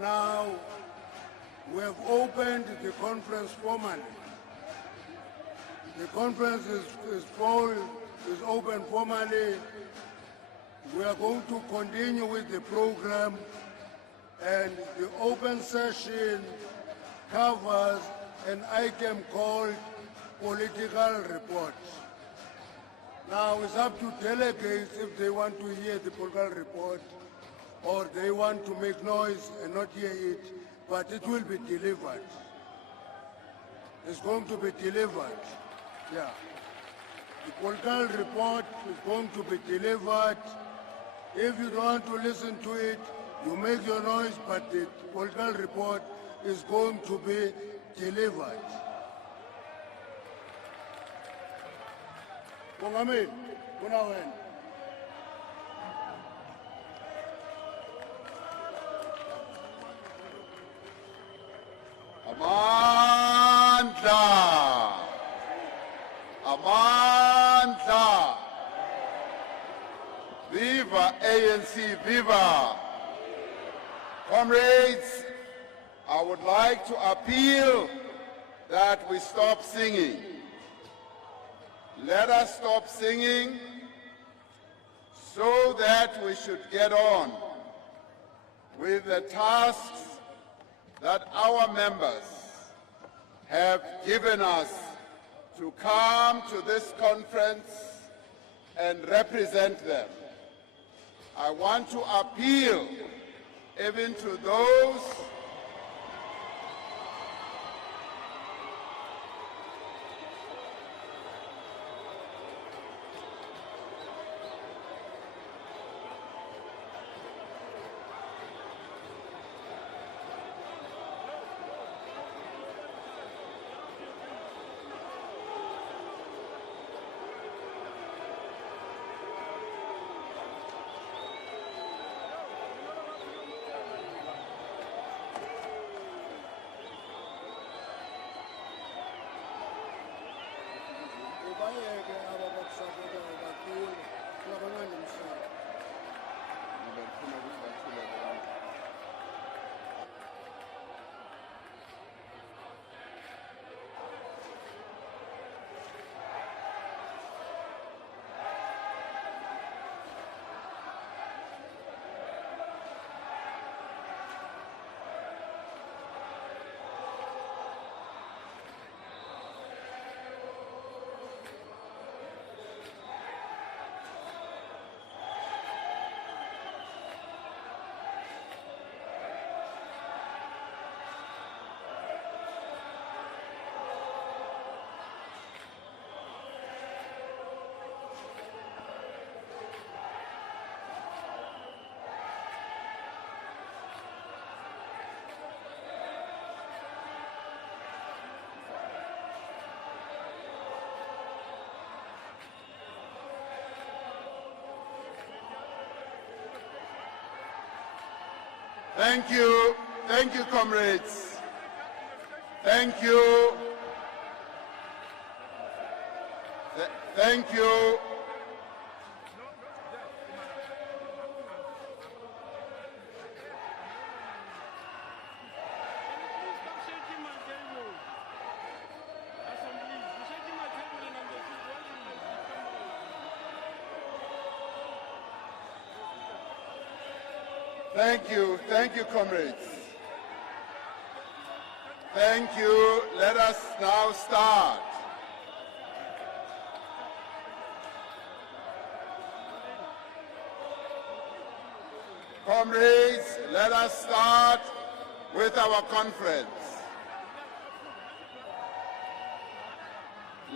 Now, we have opened the conference formally. The conference is open formally. We are going to continue with the program, and the open session covers an item called political reports. Now it's up to delegates if they want to hear the political report or they want to make noise and not hear it, but it will be delivered. It's going to be delivered. Yeah. The political report is going to be delivered. If you don't want to listen to it, you make your noise, but the political report is going to be delivered. Mongameli, kunawen. Amandla! Amandla! Viva ANC, viva! Comrades, I would like to appeal that we stop singing. Let us stop singing so that we should get on with the tasks that our members have given us to come to this conference and represent them. I want to appeal even to those Thank you, comrades. Thank you. Thank you. Thank you, comrades. Thank you. Let us now start. Comrades, let us start with our conference.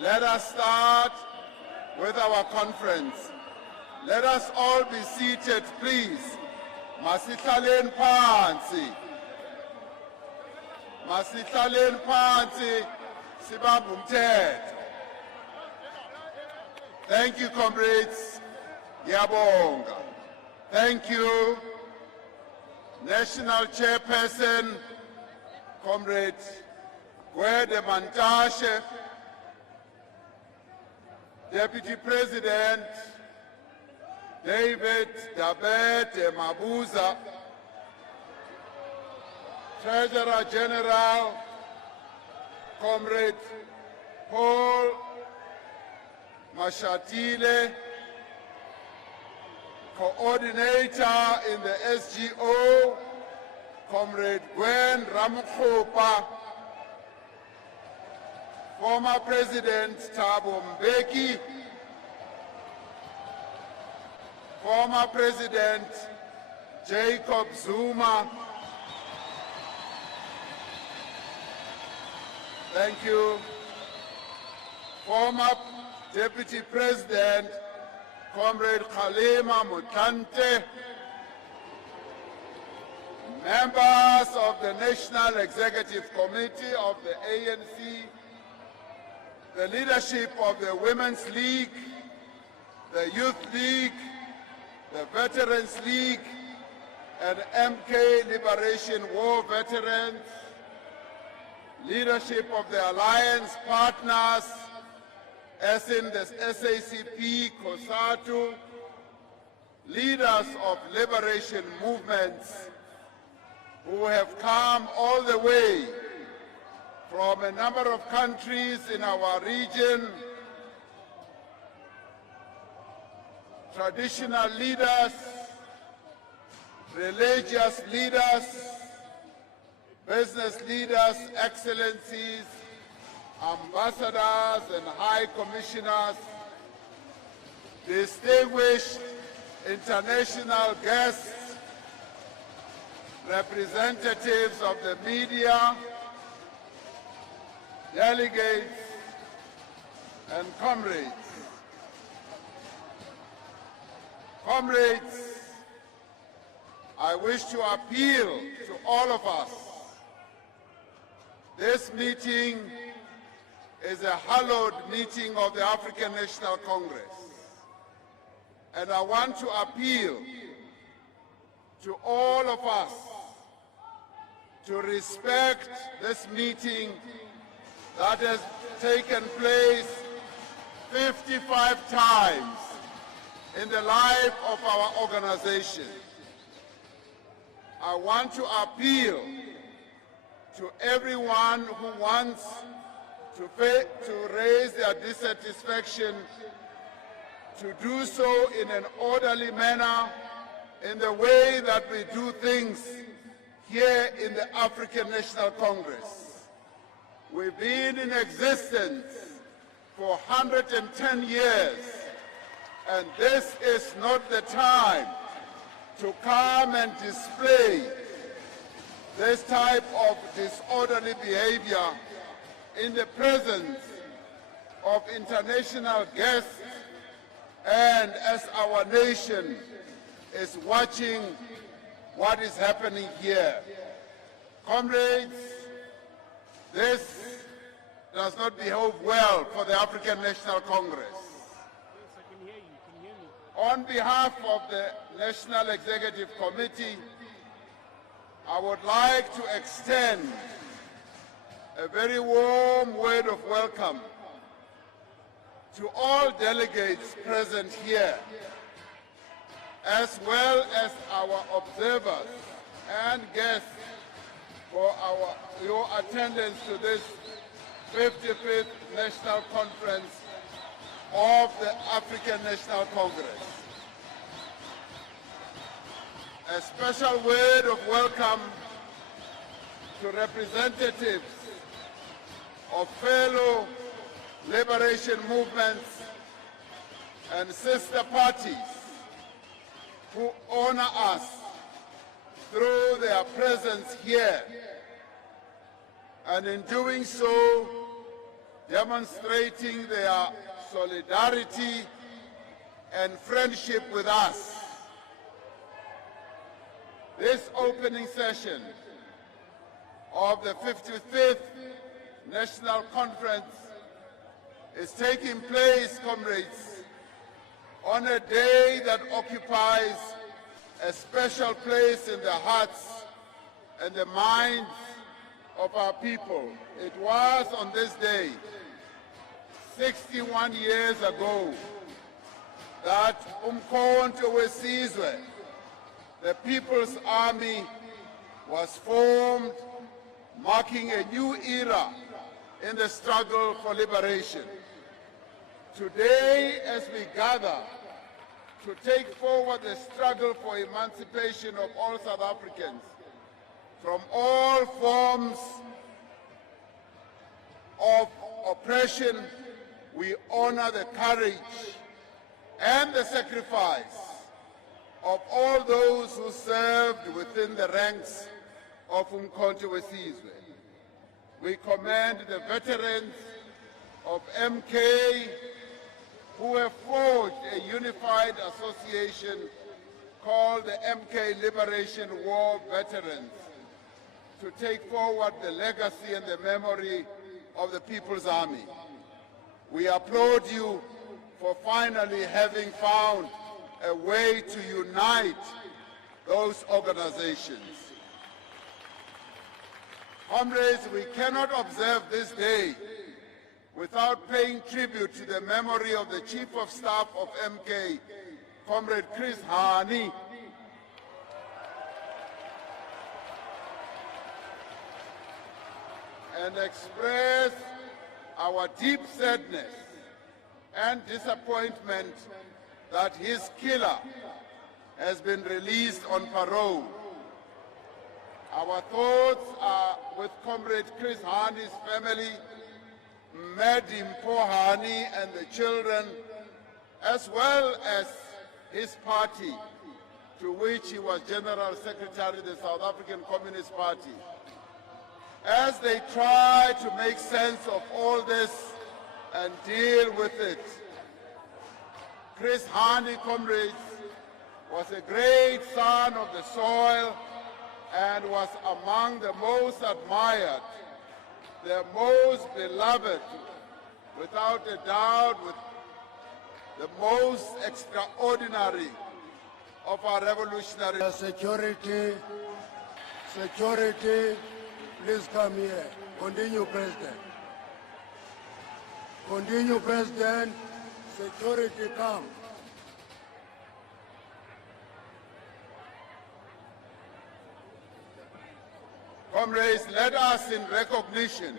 Let us start with our conference. Let us all be seated, please. Masihlaleni phansi. Masihlaleni phansi sibambe umthetho. Thank you, comrades. Ngiyabonga. Thank you, National Chairperson, Comrade Gwede Mantashe, Deputy President David Dabete Mabuza, Treasurer General, Comrade Paul Mashatile, Coordinator in the SGO, Comrade Gwen Ramukhopa, former President Thabo Mbeki, former President Jacob Zuma, thank you, former Deputy President Comrade Kgalema Motlanthe, members of the National Executive Committee of the ANC, the leadership of the Women's League, the Youth League, the Veterans League, and MK Liberation War veterans, leadership of the Alliance partners, as in the SACP, COSATU, leaders of liberation movements who have come all the way from a number of countries in our region, traditional leaders, religious leaders, business leaders, excellencies, ambassadors and high commissioners, distinguished international guests, representatives of the media, delegates, and comrades. Comrades, I wish to appeal to all of us. This meeting is a hallowed meeting of the African National Congress. And I want to appeal to all of us to respect this meeting that has taken place 55 times in the life of our organization. I want to appeal to everyone who wants to raise their dissatisfaction to do so in an orderly manner, in the way that we do things here in the African National Congress. We've been in existence for 110 years, and this is not the time to come and display this type of disorderly behavior in the presence of international guests and as our nation is watching what is happening here. Comrades, this does not behave well for the African National Congress. On behalf of the National Executive Committee, I would like to extend a very warm word of welcome to all delegates present here, as well as our observers and guests for your attendance to this 55th National Conference of the African National Congress. A special word of welcome to representatives of fellow liberation movements and sister parties who honor us through their presence here, and in doing so, demonstrating their solidarity and friendship with us. This opening session of the 55th National Conference is taking place, comrades, on a day that occupies a special place in the hearts and the minds of our people. It was on this day, 61 years ago, that Umkhonto weSizwe, the People's Army, was formed, marking a new era in the struggle for liberation. Today, as we gather to take forward the struggle for emancipation of all South Africans from all forms of oppression, we honor the courage and the sacrifice of all those who served within the ranks of Umkhonto weSizwe. We commend the veterans of MK who have forged a unified association called the MK Liberation War Veterans to take forward the legacy and the memory of the People's Army. We applaud you for finally having found a way to unite those organizations. Comrades, we cannot observe this day without paying tribute to the memory of the Chief of Staff of MK, Comrade Chris Hani, and express our deep sadness and disappointment that his killer has been released on parole. Our thoughts are with Comrade Chris Hani's family, Madim Pohani and the children, as well as his party, to which he was General Secretary of the South African Communist Party. As they try to make sense of all this and deal with it, Chris Hani, comrades, was a great son of the soil and was among the most admired, the most beloved, without a doubt, with the most extraordinary of our revolutionary. Security, please come here. Continue, President. Continue, President. Security, come. Comrades, let us, in recognition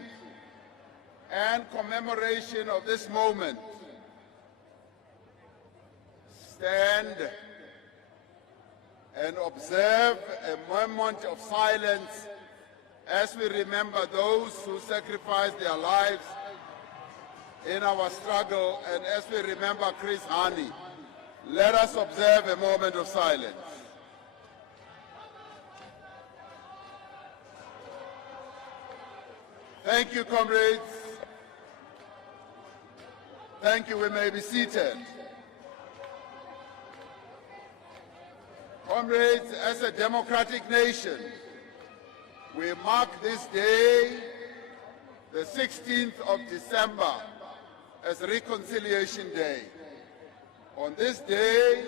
and commemoration of this moment, stand and observe a moment of silence as we remember those who sacrificed their lives in our struggle, and as we remember Chris Hani. Let us observe a moment of silence. Thank you, comrades. Thank you. We may be seated. Comrades, as a democratic nation, we mark this day, the 16th of December, as Reconciliation Day. On this day,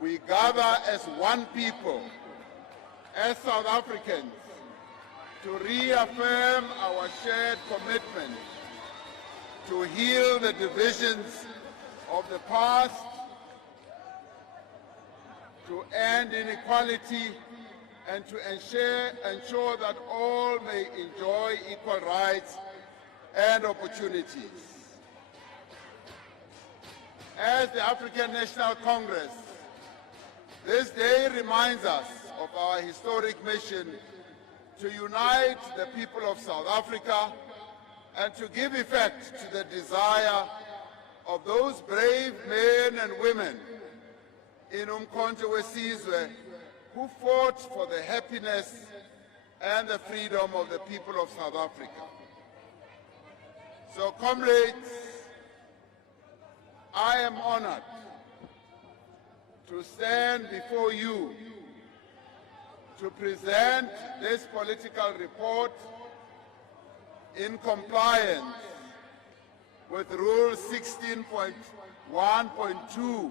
we gather as one people, as South Africans, to reaffirm our shared commitment to heal the divisions of the past, to end inequality, and to ensure that all may enjoy equal rights and opportunities. As the African National Congress, this day reminds us of our historic mission to unite the people of South Africa and to give effect to the desire of those brave men and women in Umkhonto weSizwe who fought for the happiness and the freedom of the people of South Africa. So, comrades, I am honored to stand before you to present this political report in compliance with Rule 16.1.2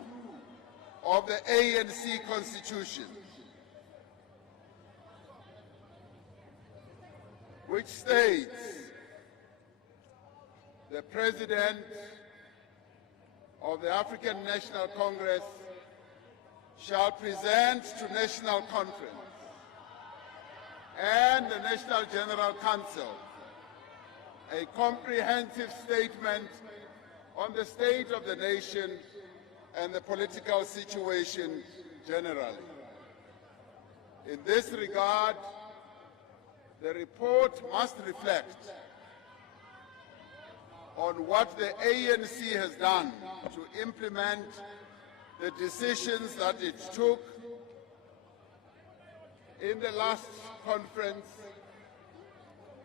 of the ANC Constitution, which states the President of the African National Congress shall present to National Conference and the National General Council a comprehensive statement on the state of the nation and the political situation generally. In this regard, the report must reflect on what the ANC has done to implement the decisions that it took in the last conference.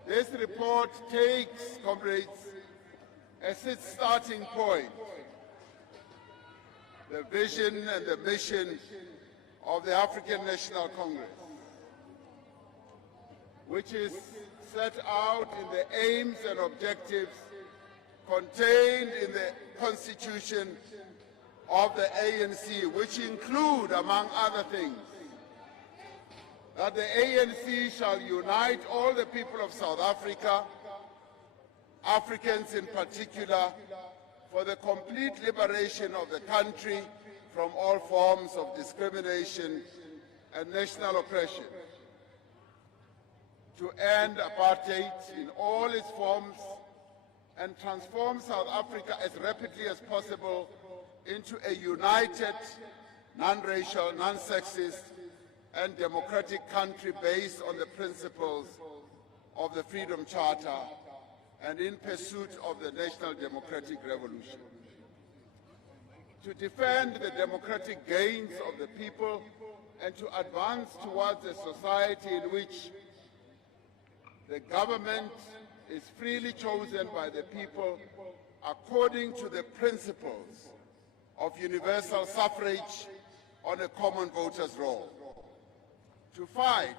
This report takes, comrades, as its starting point the vision and the mission of the African National Congress, which is set out in the aims and objectives contained in the Constitution of the ANC, which include, among other things, that the ANC shall unite all the people of South Africa, Africans in particular, for the complete liberation of the country from all forms of discrimination and national oppression, to end apartheid in all its forms and transform South Africa as rapidly as possible into a united, non-racial, non-sexist, and democratic country based on the principles of the Freedom Charter and in pursuit of the national democratic revolution. To defend the democratic gains of the people and to advance towards a society in which the government is freely chosen by the people according to the principles of universal suffrage on a common voter's roll. To fight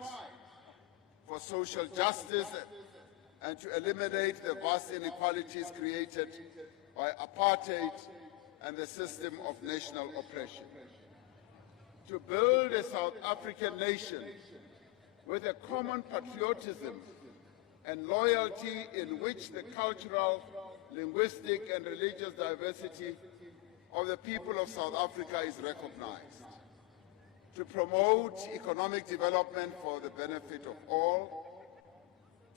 for social justice and to eliminate the vast inequalities created by apartheid and the system of national oppression. To build a South African nation with a common patriotism and loyalty in which the cultural, linguistic, and religious diversity of the people of South Africa is recognized. To promote economic development for the benefit of all,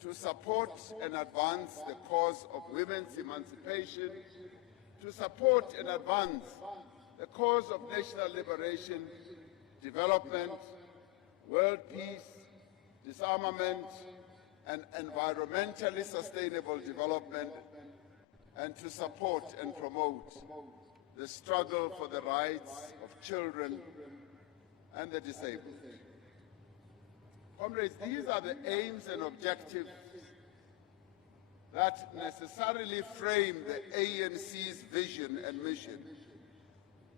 to support and advance the cause of women's emancipation, to support and advance the cause of national liberation, development, world peace, disarmament, and environmentally sustainable development, and to support and promote the struggle for the rights of children and the disabled. Comrades, these are the aims and objectives that necessarily frame the ANC's vision and mission,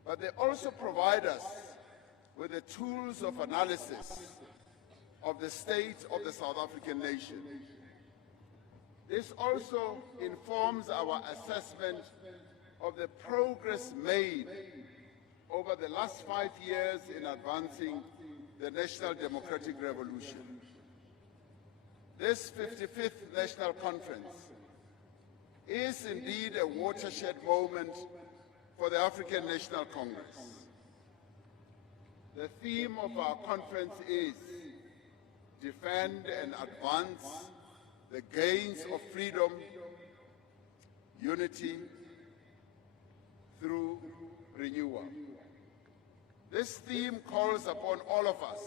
but they also provide us with the tools of analysis of the state of the South African nation. This also informs our assessment of the progress made over the last 5 years in advancing the national democratic revolution. This 55th National Conference is indeed a watershed moment for the African National Congress. The theme of our conference is defend and advance the gains of freedom, unity through renewal. This theme calls upon all of us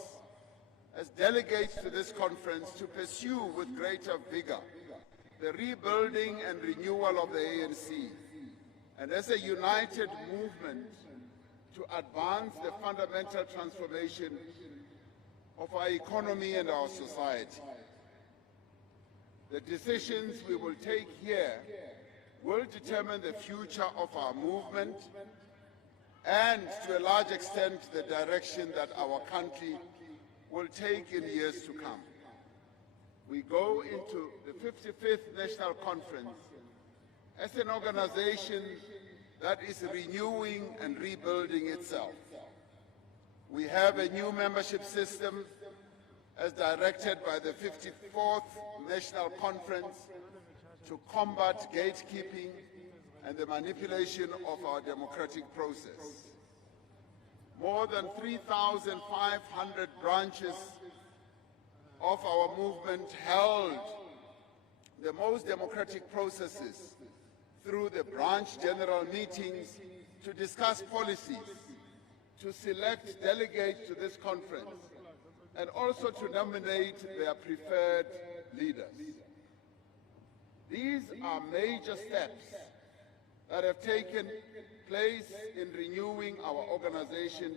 as delegates to this conference to pursue with greater vigor the rebuilding and renewal of the ANC, and as a united movement to advance the fundamental transformation of our economy and our society. The decisions we will take here will determine the future of our movement and, to a large extent, the direction that our country will take in years to come. We go into the 55th National Conference as an organization that is renewing and rebuilding itself. We have a new membership system as directed by the 54th National Conference to combat gatekeeping and the manipulation of our democratic process. More than 3,500 branches of our movement held the most democratic processes through the branch general meetings to discuss policies, to select delegates to this conference, and also to nominate their preferred leaders. These are major steps that have taken place in renewing our organization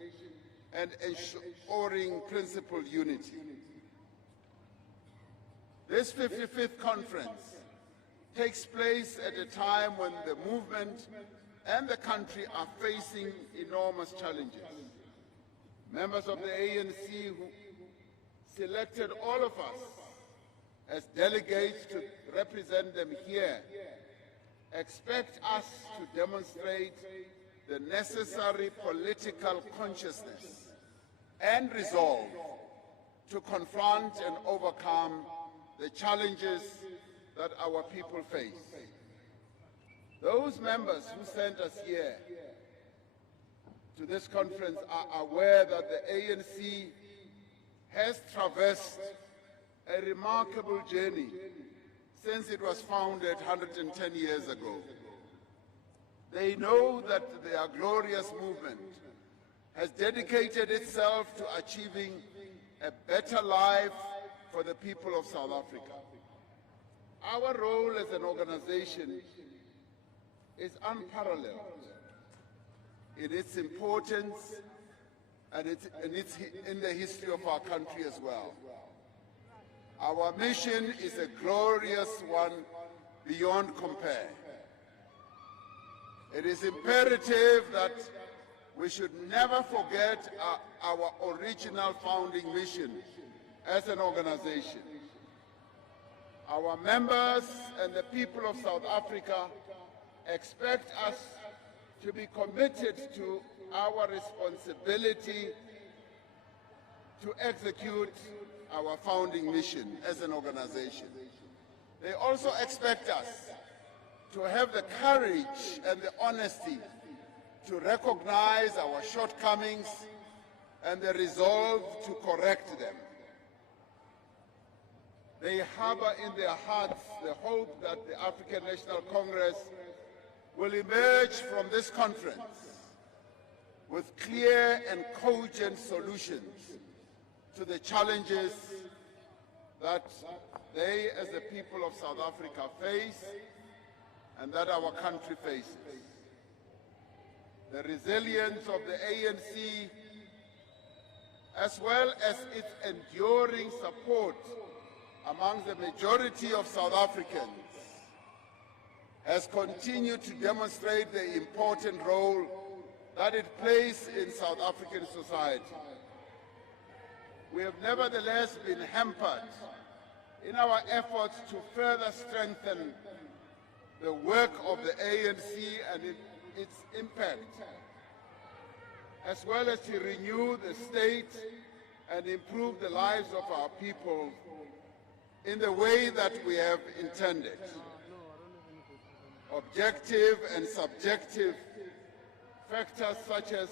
and ensuring principled unity. This 55th conference takes place at a time when the movement and the country are facing enormous challenges. Members of the ANC who selected all of us as delegates to represent them here expect us to demonstrate the necessary political consciousness and resolve to confront and overcome the challenges that our people face. Those members who sent us here to this conference are aware that the ANC has traversed a remarkable journey since it was founded 110 years ago. They know that their glorious movement has dedicated itself to achieving a better life for the people of South Africa. Our role as an organization is unparalleled in its importance and in the history of our country as well. Our mission is a glorious one beyond compare. It is imperative that we should never forget our original founding mission as an organization. Our members and the people of South Africa expect us to be committed to our responsibility to execute our founding mission as an organization. They also expect us to have the courage and the honesty to recognize our shortcomings and the resolve to correct them. They harbor in their hearts the hope that the African National Congress will emerge from this conference with clear and cogent solutions to the challenges that they, as the people of South Africa, face and that our country faces. The resilience of the ANC, as well as its enduring support among the majority of South Africans, has continued to demonstrate the important role that it plays in South African society. We have nevertheless been hampered in our efforts to further strengthen the work of the ANC and its impact, as well as to renew the state and improve the lives of our people in the way that we have intended. Objective and subjective factors such as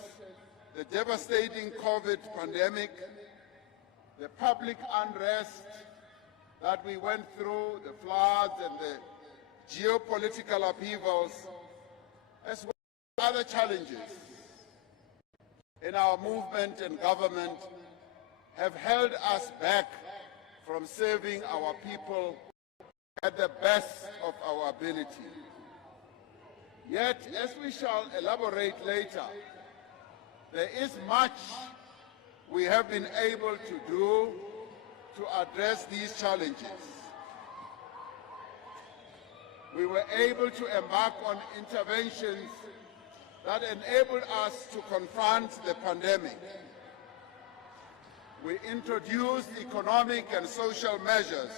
the devastating COVID pandemic, the public unrest that we went through, the floods and the geopolitical upheavals, as well as other challenges in our movement and government, have held us back from serving our people at the best of our ability. Yet, as we shall elaborate later, there is much we have been able to do to address these challenges. We were able to embark on interventions that enabled us to confront the pandemic. We introduced economic and social measures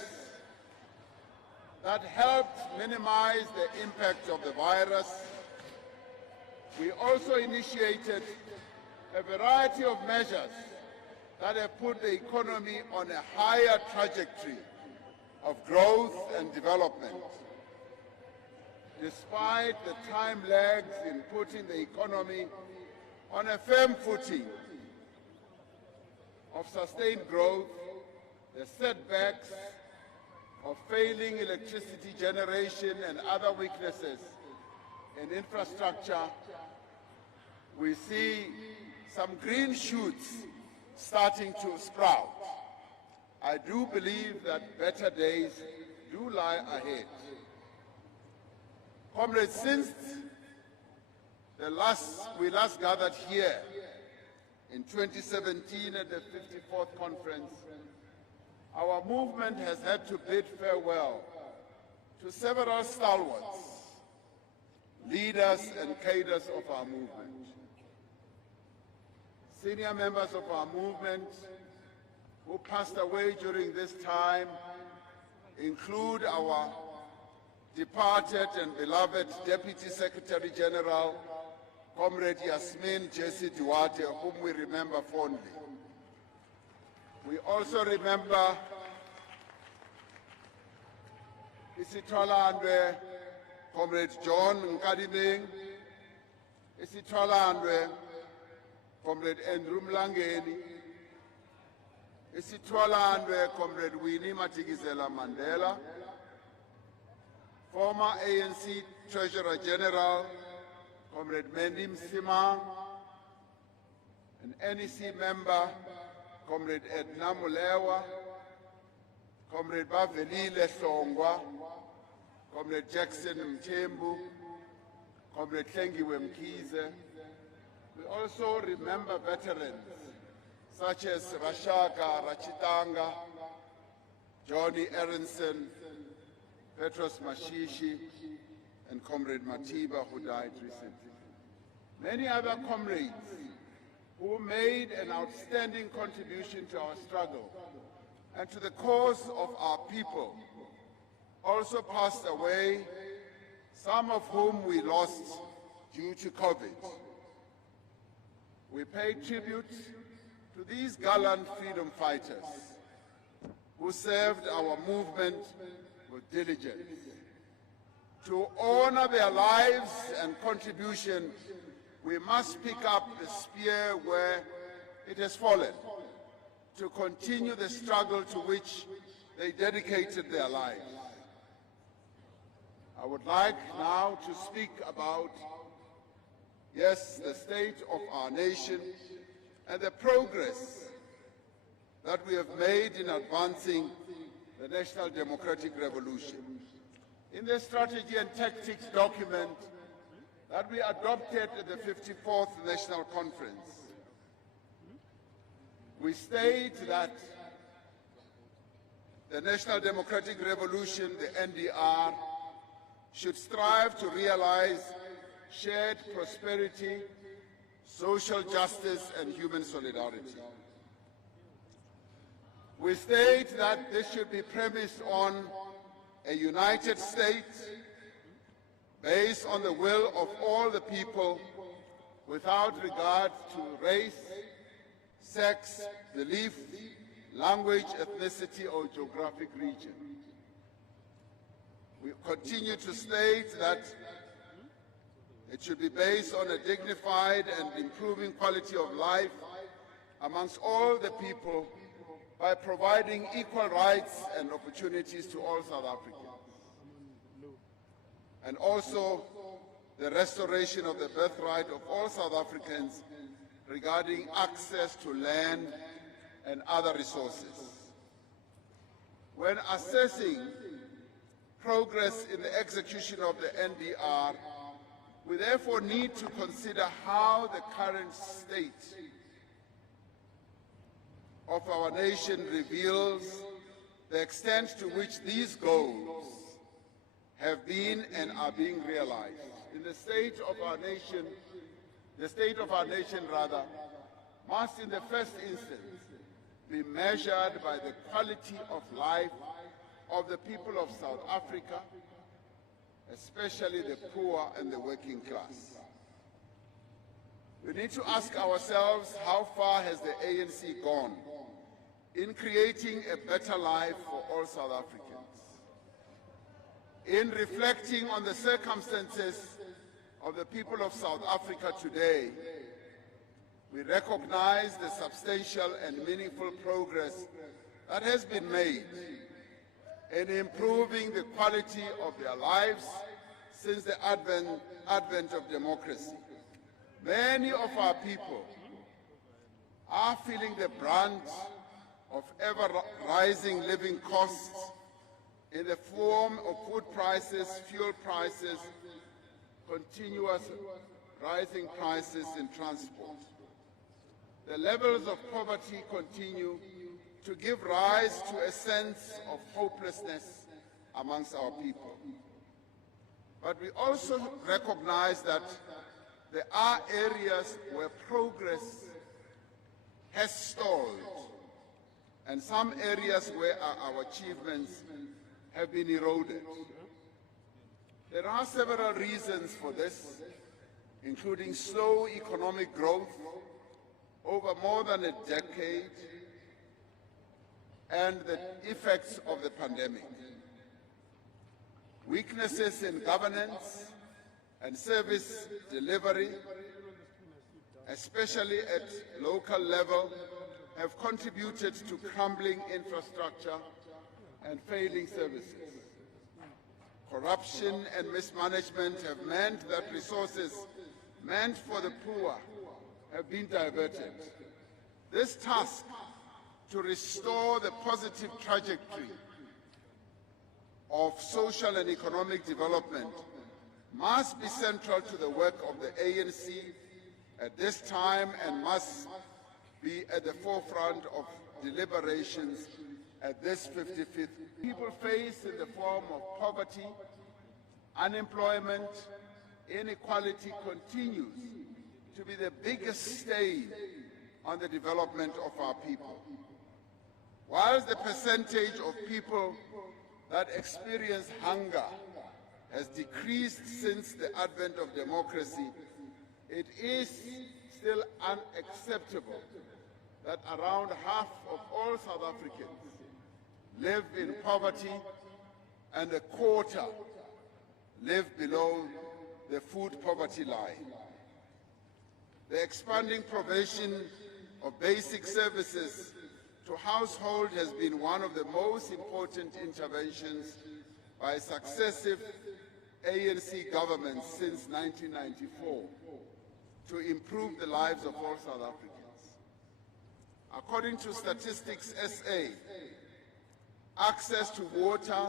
that helped minimize the impact of the virus. We also initiated a variety of measures that have put the economy on a higher trajectory of growth and development. Despite the time lags in putting the economy on a firm footing of sustained growth, the setbacks of failing electricity generation and other weaknesses in infrastructure, we see some green shoots starting to sprout. I do believe that better days do lie ahead. Comrades, since we last gathered here in 2017 at the 54th conference, our movement has had to bid farewell to several stalwarts, leaders and cadres of our movement. Senior members of our movement who passed away during this time include our departed and beloved Deputy Secretary General, Comrade Yasmin Jesse Duarte, whom we remember fondly. We also remember Isitwalandwe, Comrade John Nkadimeng, Isitwalandwe, Comrade Andrew Mlangeni, Isitwalandwe, Comrade Winnie Madikizela Mandela, former ANC Treasurer General, Comrade Mendy Msimang, an NEC member, Comrade Edna Mulewa, Comrade Bavelile Songwa, Comrade Jackson Mthembu, Comrade Tlengiwe Mkhize. We also remember veterans such as Rashaka Rachitanga, Johnny Aronson, Petros Mashishi, and Comrade Matiba, who died recently. Many other comrades who made an outstanding contribution to our struggle and to the cause of our people also passed away, some of whom we lost due to COVID. We pay tribute to these gallant freedom fighters who served our movement with diligence. To honor their lives and contribution, we must pick up the spear where it has fallen, to continue the struggle to which they dedicated their lives. I would like now to speak about, yes, the state of our nation and the progress that we have made in advancing the National Democratic Revolution. In the strategy and tactics document that we adopted at the 54th National Conference, we state that the National Democratic Revolution, the NDR, should strive to realize shared prosperity, social justice, and human solidarity. We state that this should be premised on a united state based on the will of all the people without regard to race, sex, belief, language, ethnicity, or geographic region. We continue to state that it should be based on a dignified and improving quality of life amongst all the people by providing equal rights and opportunities to all South Africans. And also the restoration of the birthright of all South Africans regarding access to land and other resources. When assessing progress in the execution of the NDR, we therefore need to consider how the current state of our nation reveals the extent to which these goals have been and are being realized. In the state of our nation, must in the first instance be measured by the quality of life of the people of South Africa, especially the poor and the working class. We need to ask ourselves, how far has the ANC gone in creating a better life for all South Africans? In reflecting on the circumstances of the people of South Africa today, we recognize the substantial and meaningful progress that has been made in improving the quality of their lives since the advent of democracy. Many of our people are feeling the brunt of ever-rising living costs in the form of food prices, fuel prices, continuous rising prices in transport. The levels of poverty continue to give rise to a sense of hopelessness amongst our people. But we also recognize that there are areas where progress has stalled and some areas where our achievements have been eroded. There are several reasons for this, including slow economic growth over more than a decade and the effects of the pandemic. Weaknesses in governance and service delivery, especially at local level, have contributed to crumbling infrastructure and failing services. Corruption and mismanagement have meant that resources meant for the poor have been diverted. This task to restore the positive trajectory of social and economic development must be central to the work of the ANC at this time and must be at the forefront of deliberations at this 55th. People face in the form of poverty, unemployment, inequality continues to be the biggest stain on the development of our people. Whilst the percentage of people that experience hunger has decreased since the advent of democracy, it is still unacceptable that around half of all South Africans live in poverty and a quarter live below the food poverty line. The expanding provision of basic services to households has been one of the most important interventions by successive ANC governments since 1994 to improve the lives of all South Africans. According to Statistics SA, access to water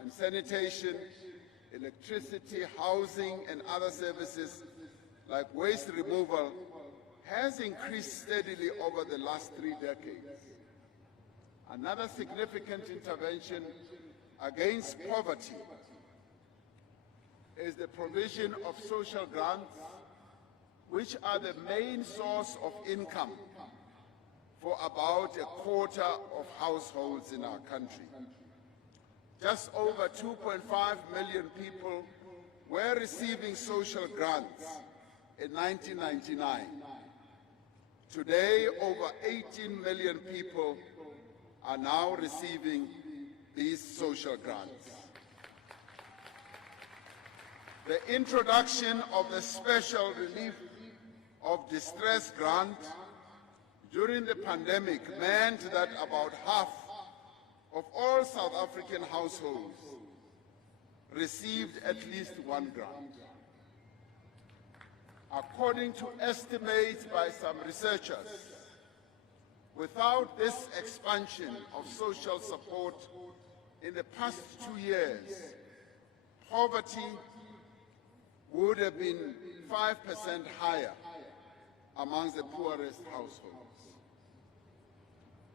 and sanitation, electricity, housing and other services like waste removal has increased steadily over the last 3 decades. Another significant intervention against poverty is the provision of social grants, which are the main source of income for about a quarter of households in our country. Just over 2.5 million people were receiving social grants in 1999. Today, over 18 million people are now receiving these social grants. The introduction of the Special Relief of Distress Grant during the pandemic meant that about half of all South African households received at least one grant. According to estimates by some researchers, without this expansion of social support in the past 2 years, poverty would have been 5% higher amongst the poorest households.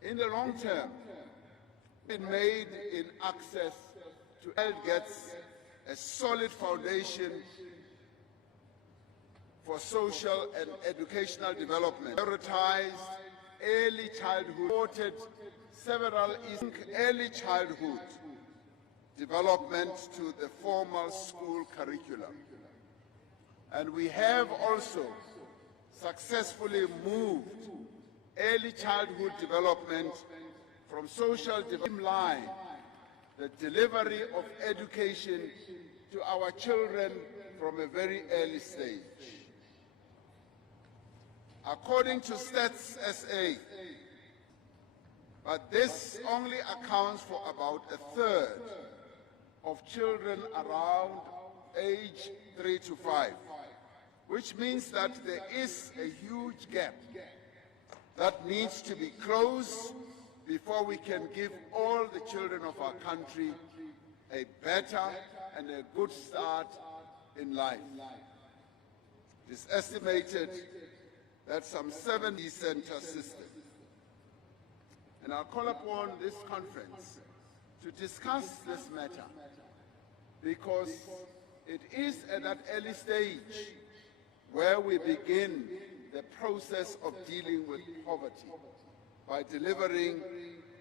In the long term, it made in access to health gets a solid foundation for social and educational development. Prioritized early childhood, supported several early childhood development to the formal school curriculum. And we have also successfully moved early childhood development from social development line, the delivery of education to our children from a very early stage. According to Stats SA, But this only accounts for about a third of children around age 3 to 5, which means that there is a huge gap that needs to be closed before we can give all the children of our country a better and a good start in life. It is estimated that some 70 center systems. And I'll call upon this conference to discuss this matter because it is at that early stage where we begin the process of dealing with poverty by delivering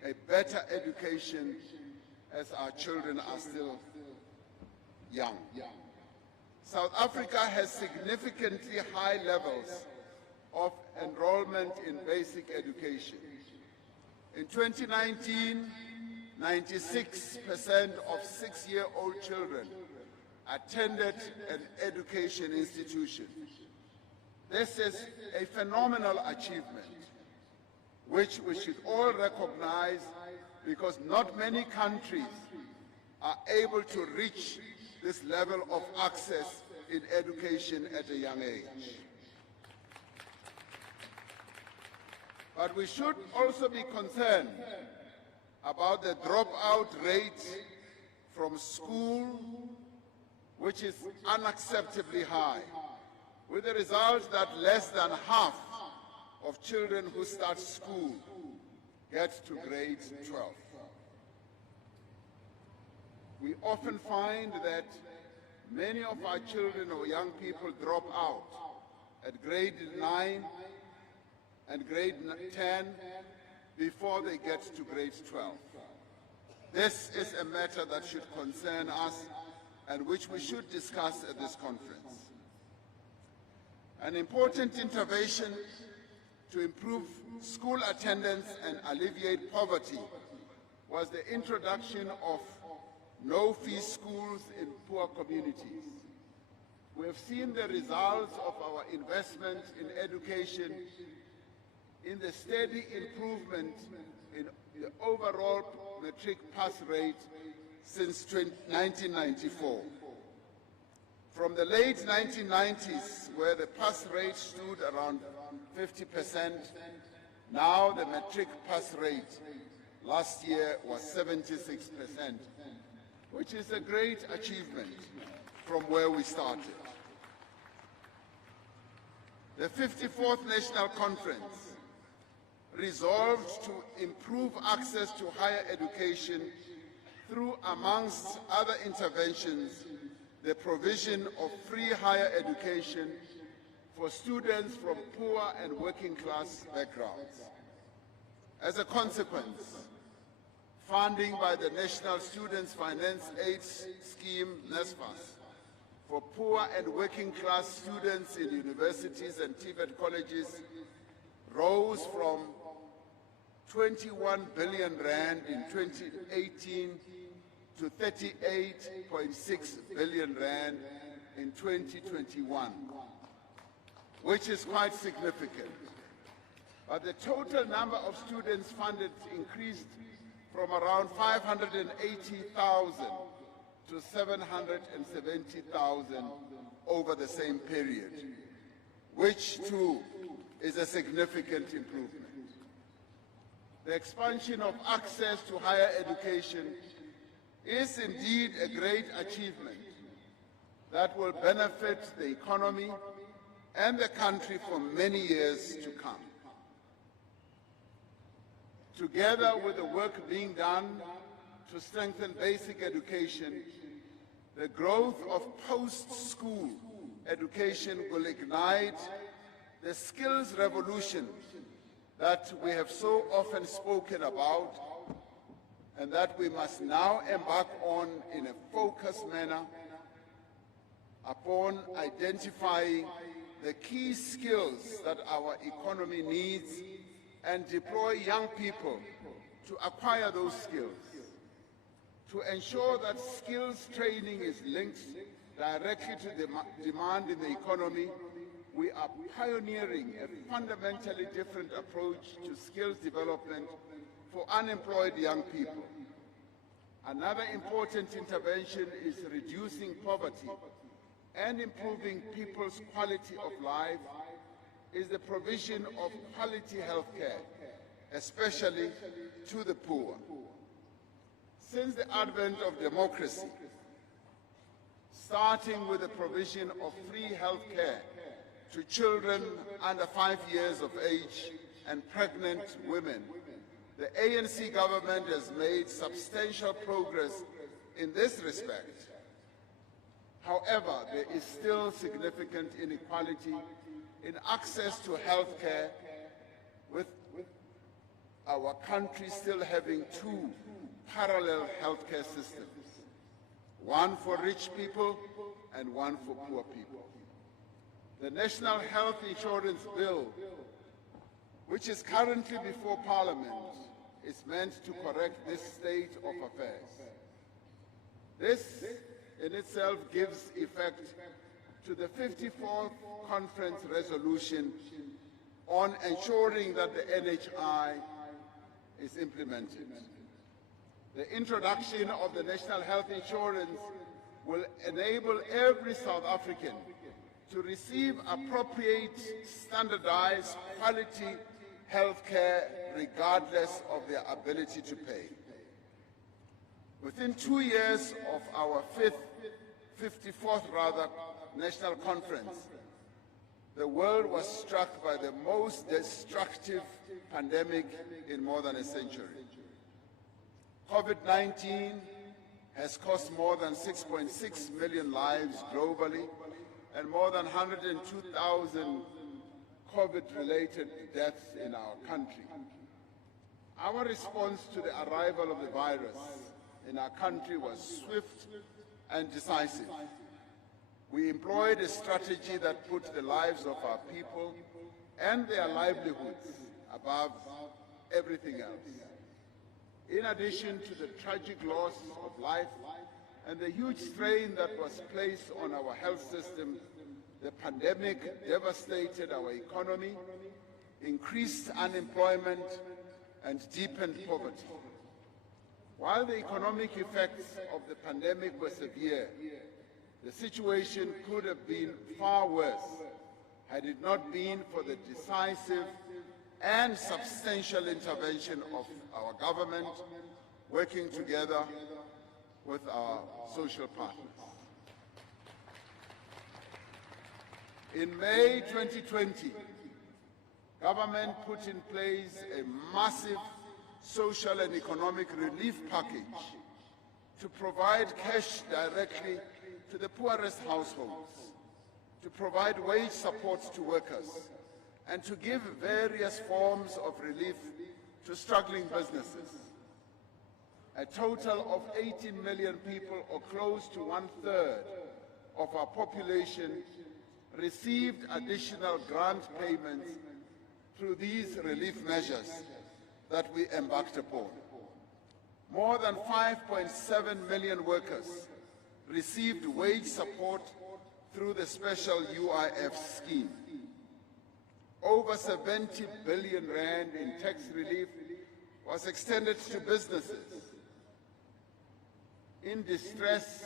a better education as our children are still young. South Africa has significantly high levels of enrollment in basic education. In 2019, 96% of 6-year-old children attended an education institution. This is a phenomenal achievement, which we should all recognize because not many countries are able to reach this level of access in education at a young age. But we should also be concerned about the dropout rate from school, which is unacceptably high, with the result that less than half of children who start school get to grade 12. We often find that many of our children or young people drop out at grade 9 and grade 10 before they get to grade 12. This is a matter that should concern us and which we should discuss at this conference. An important intervention to improve school attendance and alleviate poverty was the introduction of no-fee schools in poor communities. We have seen the results of our investment in education in the steady improvement in the overall matric pass rate since 1994. From the late 1990s, where the pass rate stood around 50%, now the matric pass rate last year was 76%, which is a great achievement from where we started. The 54th National Conference resolved to improve access to higher education through, amongst other interventions, the provision of free higher education for students from poor and working class backgrounds. As a consequence, funding by the National Students Finance Aid Scheme, NSFAS, for poor and working class students in universities and TVET colleges rose from 21 billion rand in 2018 to 38.6 billion rand in 2021, which is quite significant. But the total number of students funded increased from around 580,000 to 770,000 over the same period, which too is a significant improvement. The expansion of access to higher education is indeed a great achievement that will benefit the economy and the country for many years to come. Together with the work being done to strengthen basic education, the growth of post-school education will ignite the skills revolution that we have so often spoken about and that we must now embark on in a focused manner upon identifying the key skills that our economy needs and deploy young people to acquire those skills. To ensure that skills training is linked directly to the demand in the economy, we are pioneering a fundamentally different approach to skills development for unemployed young people. Another important intervention is reducing poverty and improving people's quality of life is the provision of quality health care, especially to the poor. Since the advent of democracy, starting with the provision of free health care to children under 5 years of age and pregnant women, the ANC government has made substantial progress in this respect. However, there is still significant inequality in access to health care, with our country still having two parallel healthcare systems, one for rich people and one for poor people. The National Health Insurance Bill, which is currently before Parliament, is meant to correct this state of affairs. This in itself gives effect to the 54th Conference resolution on ensuring that the NHI is implemented. The introduction of the National Health Insurance will enable every South African to receive appropriate, standardized, quality health care regardless of their ability to pay. Within 2 years of our 54th National Conference, the world was struck by the most destructive pandemic in more than a century. COVID-19 has cost more than 6.6 million lives globally and more than 102,000 COVID-related deaths in our country. Our response to the arrival of the virus in our country was swift and decisive. We employed a strategy that put the lives of our people and their livelihoods above everything else. In addition to the tragic loss of life and the huge strain that was placed on our health system, the pandemic devastated our economy, increased unemployment, and deepened poverty. While the economic effects of the pandemic were severe, the situation could have been far worse had it not been for the decisive and substantial intervention of our government, working together with our social partners. In May 2020, government put in place a massive social and economic relief package to provide cash directly to the poorest households, to provide wage support to workers, and to give various forms of relief to struggling businesses. A total of 18 million people, or close to 1/3 of our population, received additional grant payments through these relief measures that we embarked upon. More than 5.7 million workers received wage support through the special UIF scheme. Over 70 billion rand in tax relief was extended to businesses in distress.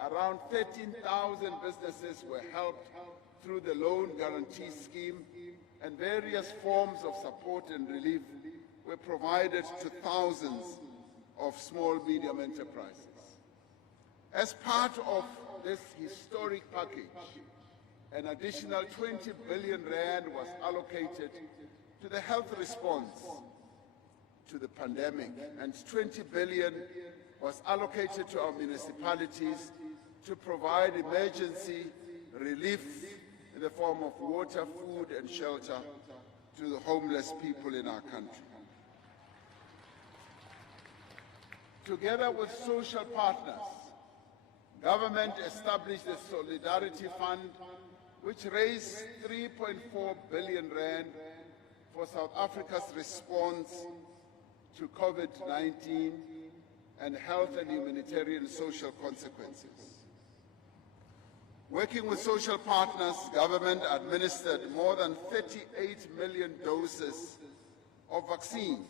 Around 13,000 businesses were helped through the loan guarantee scheme, and various forms of support and relief were provided to thousands of small, medium enterprises. As part of this historic package, an additional 20 billion rand was allocated to the health response to the pandemic, and 20 billion was allocated to our municipalities to provide emergency relief in the form of water, food, and shelter to the homeless people in our country. Together with social partners, government established the Solidarity Fund, which raised 3.4 billion rand for South Africa's response to COVID-19 and health and humanitarian social consequences. Working with social partners, government administered more than 38 million doses of vaccines,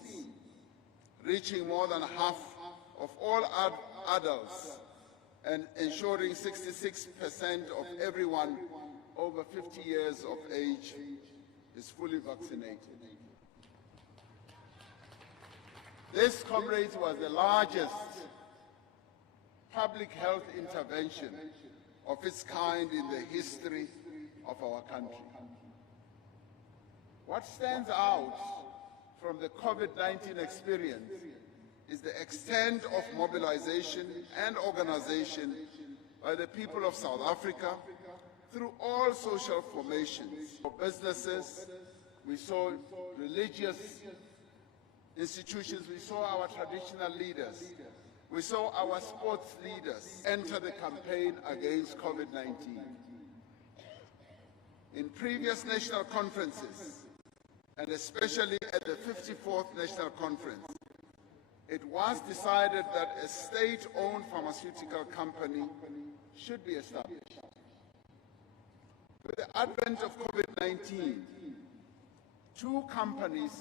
reaching more than half of all adults and ensuring 66% of everyone over 50 years of age is fully vaccinated. This, comrades, was the largest public health intervention of its kind in the history of our country. What stands out from the COVID-19 experience is the extent of mobilization and organization by the people of South Africa through all social formations. For businesses, we saw religious institutions, we saw our traditional leaders, we saw our sports leaders enter the campaign against COVID-19. In previous national conferences, and especially at the 54th National Conference, it was decided that a state-owned pharmaceutical company should be established. With the advent of COVID-19, two companies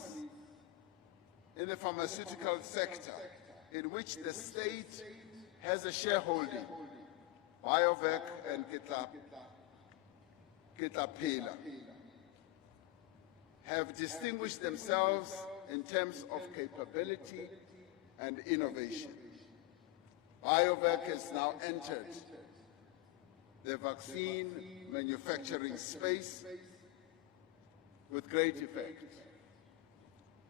in the pharmaceutical sector in which the state has a shareholding, BioVac and Ketlapela, have distinguished themselves in terms of capability and innovation. BioVac has now entered the vaccine manufacturing space with great effect.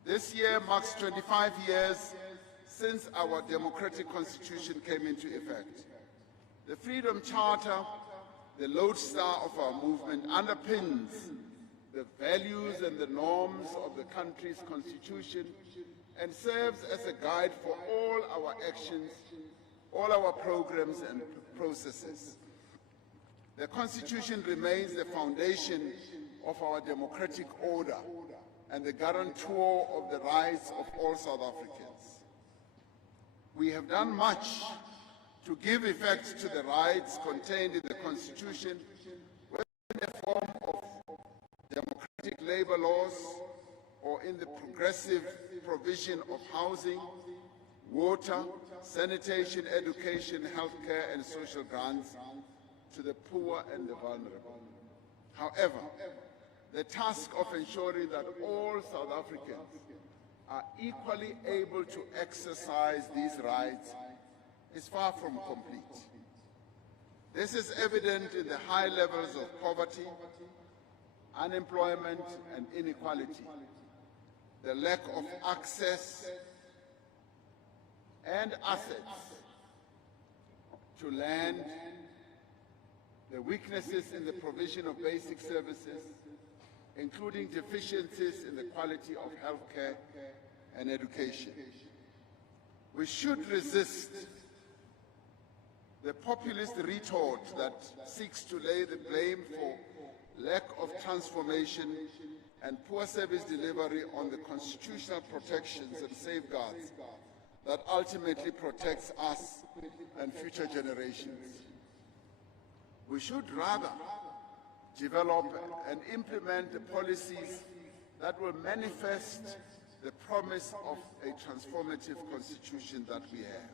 This year marks 25 years since our democratic constitution came into effect. The Freedom Charter, the lodestar of our movement, underpins the values and the norms of the country's constitution and serves as a guide for all our actions, all our programs and processes. The Constitution remains the foundation of our democratic order and the guarantor of the rights of all South Africans. We have done much to give effect to the rights contained in the Constitution, whether in the form of democratic labor laws or in the progressive provision of housing, water, sanitation, education, healthcare, and social grants to the poor and the vulnerable. However, the task of ensuring that all South Africans are equally able to exercise these rights is far from complete. This is evident in the high levels of poverty, unemployment, and inequality, the lack of access and assets to land, the weaknesses in the provision of basic services, including deficiencies in the quality of healthcare and education. We should resist the populist retort that seeks to lay the blame for lack of transformation and poor service delivery on the constitutional protections and safeguards that ultimately protects us and future generations. We should rather develop and implement the policies that will manifest the promise of a transformative constitution that we have.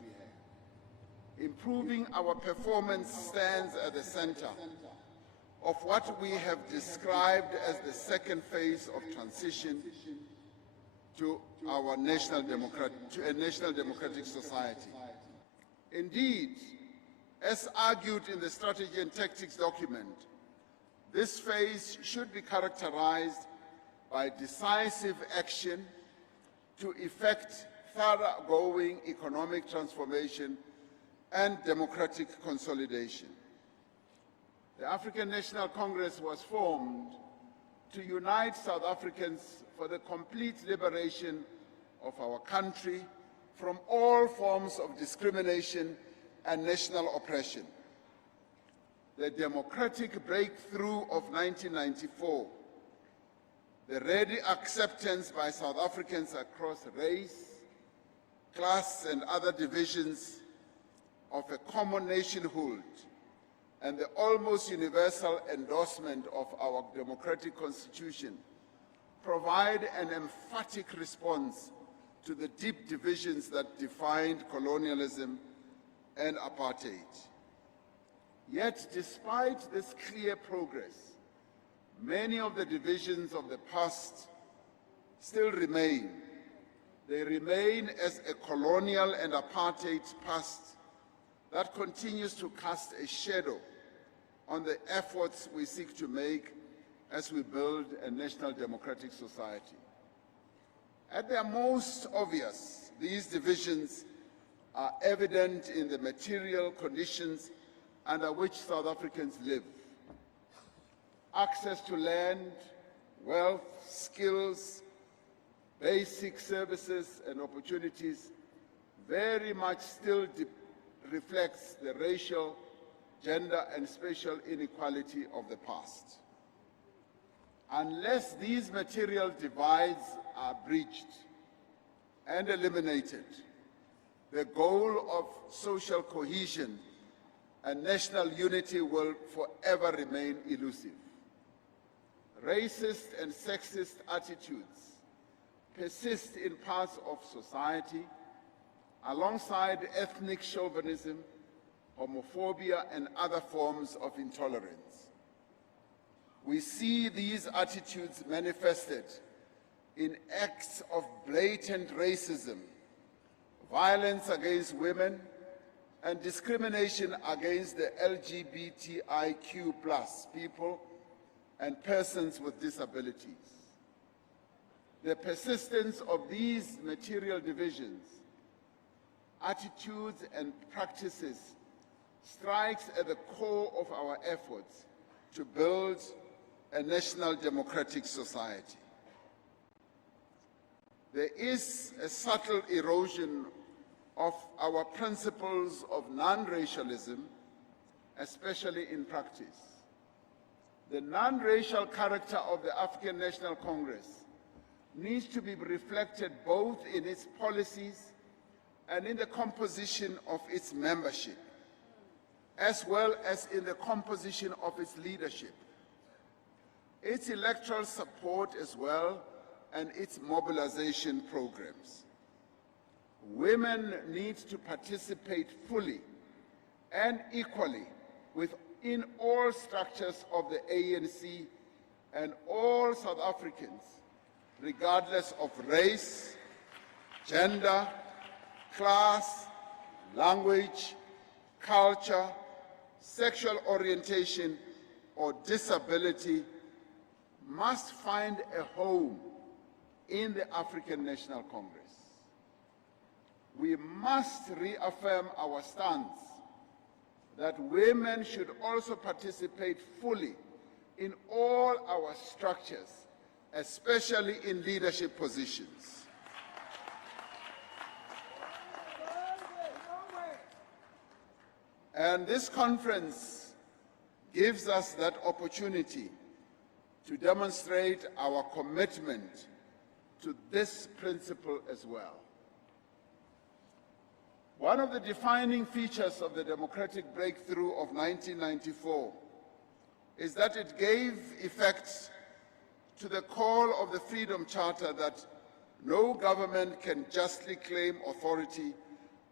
Improving our performance stands at the center of what we have described as the second phase of transition to a national democratic society. Indeed, as argued in the Strategy and Tactics document, this phase should be characterized by decisive action to effect thoroughgoing economic transformation and democratic consolidation. The African National Congress was formed to unite South Africans for the complete liberation of our country from all forms of discrimination and national oppression. The democratic breakthrough of 1994, the ready acceptance by South Africans across race, class, and other divisions of a common nationhood, and the almost universal endorsement of our democratic constitution provide an emphatic response to the deep divisions that defined colonialism and apartheid. Yet, despite this clear progress, many of the divisions of the past still remain. They remain as a colonial and apartheid past that continues to cast a shadow on the efforts we seek to make as we build a national democratic society. At their most obvious, these divisions are evident in the material conditions under which South Africans live. Access to land, wealth, skills, basic services and opportunities very much still reflects the racial, gender and spatial inequality of the past. Unless these material divides are breached and eliminated, the goal of social cohesion and national unity will forever remain elusive. Racist and sexist attitudes persist in parts of society, alongside ethnic chauvinism, homophobia, and other forms of intolerance. We see these attitudes manifested in acts of blatant racism, violence against women, and discrimination against the LGBTIQ+ people and persons with disabilities. The persistence of these material divisions, attitudes, and practices strikes at the core of our efforts to build a national democratic society. There is a subtle erosion of our principles of non-racialism, especially in practice. The non-racial character of the African National Congress needs to be reflected both in its policies and in the composition of its membership, as well as in the composition of its leadership, its electoral support as well, and its mobilization programs. Women need to participate fully and equally within all structures of the ANC and all South Africans, regardless of race, gender, class, language, culture, sexual orientation, or disability, must find a home in the African National Congress. We must reaffirm our stance that women should also participate fully in all our structures, especially in leadership positions. And this conference gives us that opportunity to demonstrate our commitment to this principle as well. One of the defining features of the democratic breakthrough of 1994 is that it gave effect to the call of the Freedom Charter that no government can justly claim authority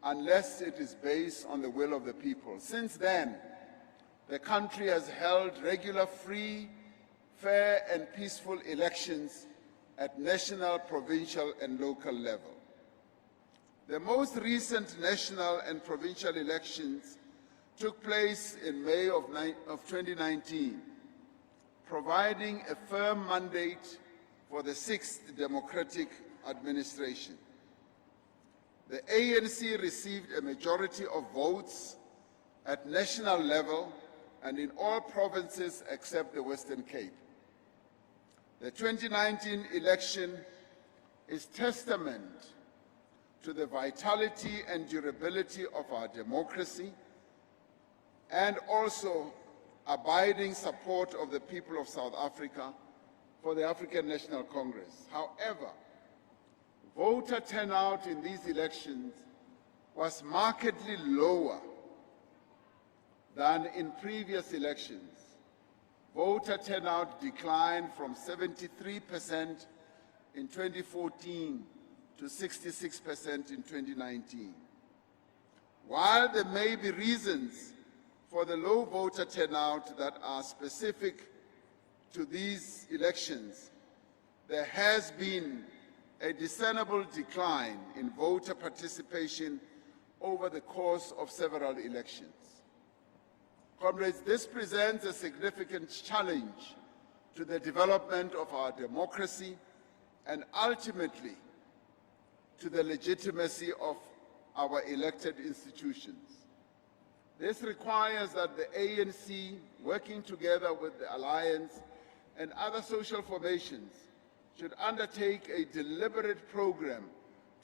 unless it is based on the will of the people. Since then, the country has held regular, free, fair, and peaceful elections at national, provincial, and local level. The most recent national and provincial elections took place in May of 2019, providing a firm mandate for the 6th democratic administration. The ANC received a majority of votes at national level and in all provinces except the Western Cape. The 2019 election is testament to the vitality and durability of our democracy and also abiding support of the people of South Africa for the African National Congress. However, voter turnout in these elections was markedly lower than in previous elections. Voter turnout declined from 73% in 2014 to 66% in 2019. While there may be reasons for the low voter turnout that are specific to these elections, there has been a discernible decline in voter participation over the course of several elections. Comrades, this presents a significant challenge to the development of our democracy and ultimately to the legitimacy of our elected institutions. This requires that the ANC, working together with the Alliance and other social formations, should undertake a deliberate program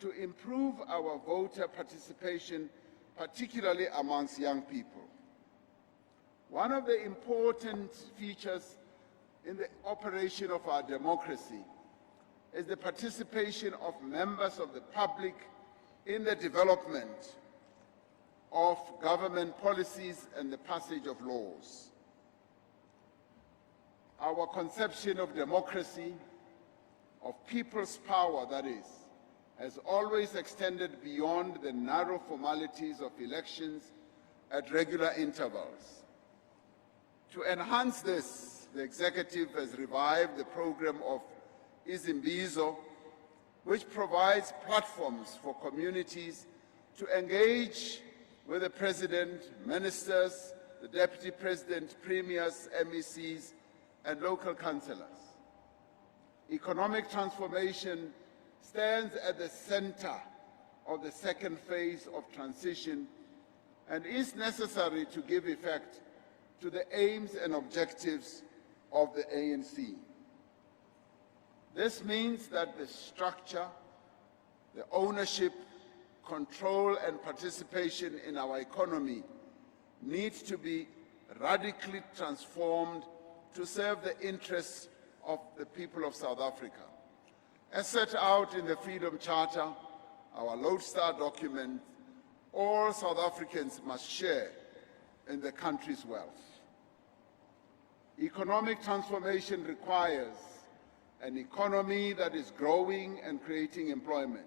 to improve our voter participation, particularly amongst young people. One of the important features in the operation of our democracy is the participation of members of the public in the development of government policies and the passage of laws. Our conception of democracy, of people's power, that is, has always extended beyond the narrow formalities of elections at regular intervals. To enhance this, the executive has revived the program of Izimbizo, which provides platforms for communities to engage with the President, ministers, the Deputy President, premiers, MECs, and local councillors. Economic transformation stands at the center of the second phase of transition and is necessary to give effect to the aims and objectives of the ANC. This means that the structure, the ownership, control, and participation in our economy needs to be radically transformed to serve the interests of the people of South Africa. As set out in the Freedom Charter, our lodestar document, all South Africans must share in the country's wealth. Economic transformation requires an economy that is growing and creating employment.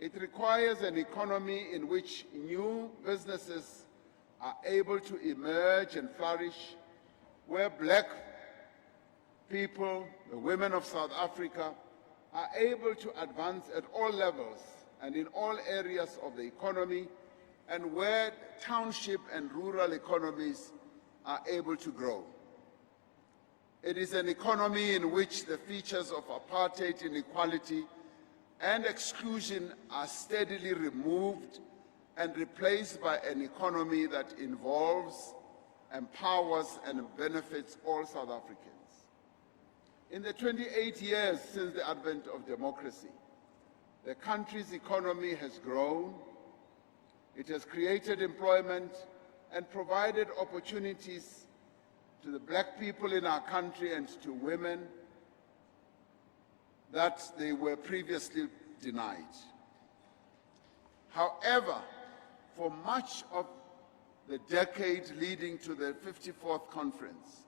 It requires an economy in which new businesses are able to emerge and flourish, where black people, the women of South Africa, are able to advance at all levels and in all areas of the economy, and where township and rural economies are able to grow. It is an economy in which the features of apartheid, inequality, and exclusion are steadily removed and replaced by an economy that involves, empowers, and benefits all South Africans. In the 28 years since the advent of democracy, the country's economy has grown, it has created employment and provided opportunities to the black people in our country and to women that they were previously denied. However, for much of the decade leading to the 54th conference,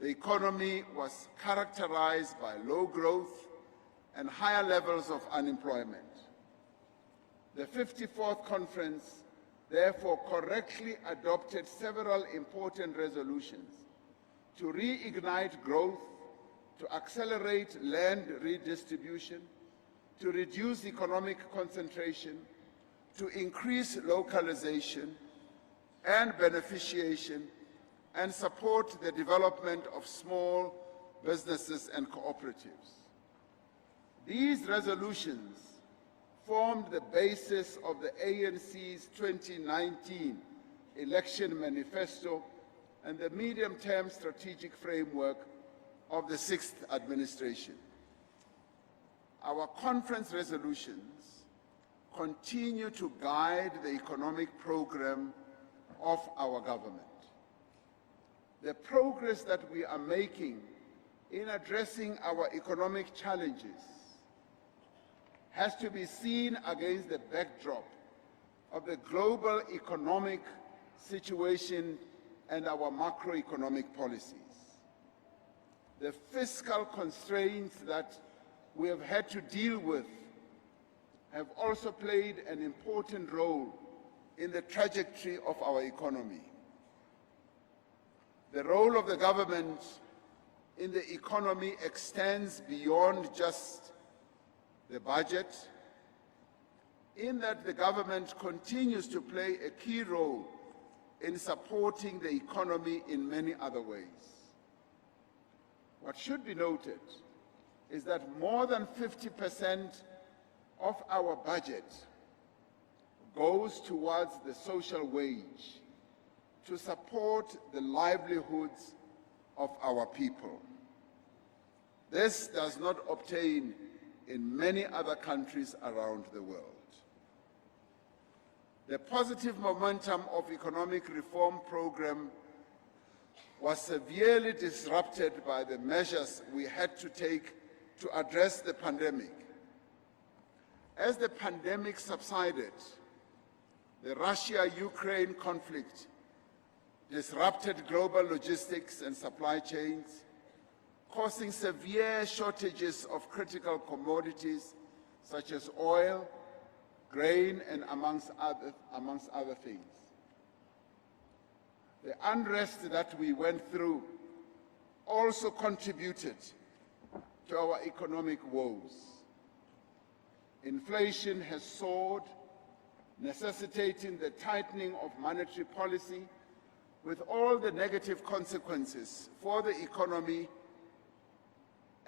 the economy was characterized by low growth and higher levels of unemployment. The 54th conference therefore correctly adopted several important resolutions to reignite growth, to accelerate land redistribution, to reduce economic concentration, to increase localization and beneficiation, and support the development of small businesses and cooperatives. These resolutions formed the basis of the ANC's 2019 election manifesto and the medium-term strategic framework of the 6th administration. Our conference resolutions continue to guide the economic program of our government. The progress that we are making in addressing our economic challenges has to be seen against the backdrop of the global economic situation and our macroeconomic policies. The fiscal constraints that we have had to deal with have also played an important role in the trajectory of our economy. The role of the government in the economy extends beyond just the budget, in that the government continues to play a key role in supporting the economy in many other ways. What should be noted is that more than 50% of our budget goes towards the social wage to support the livelihoods of our people. This does not obtain in many other countries around the world. The positive momentum of economic reform program was severely disrupted by the measures we had to take to address the pandemic. As the pandemic subsided, the Russia-Ukraine conflict disrupted global logistics and supply chains, causing severe shortages of critical commodities such as oil, grain, and amongst other things. The unrest that we went through also contributed to our economic woes. Inflation has soared, necessitating the tightening of monetary policy with all the negative consequences for the economy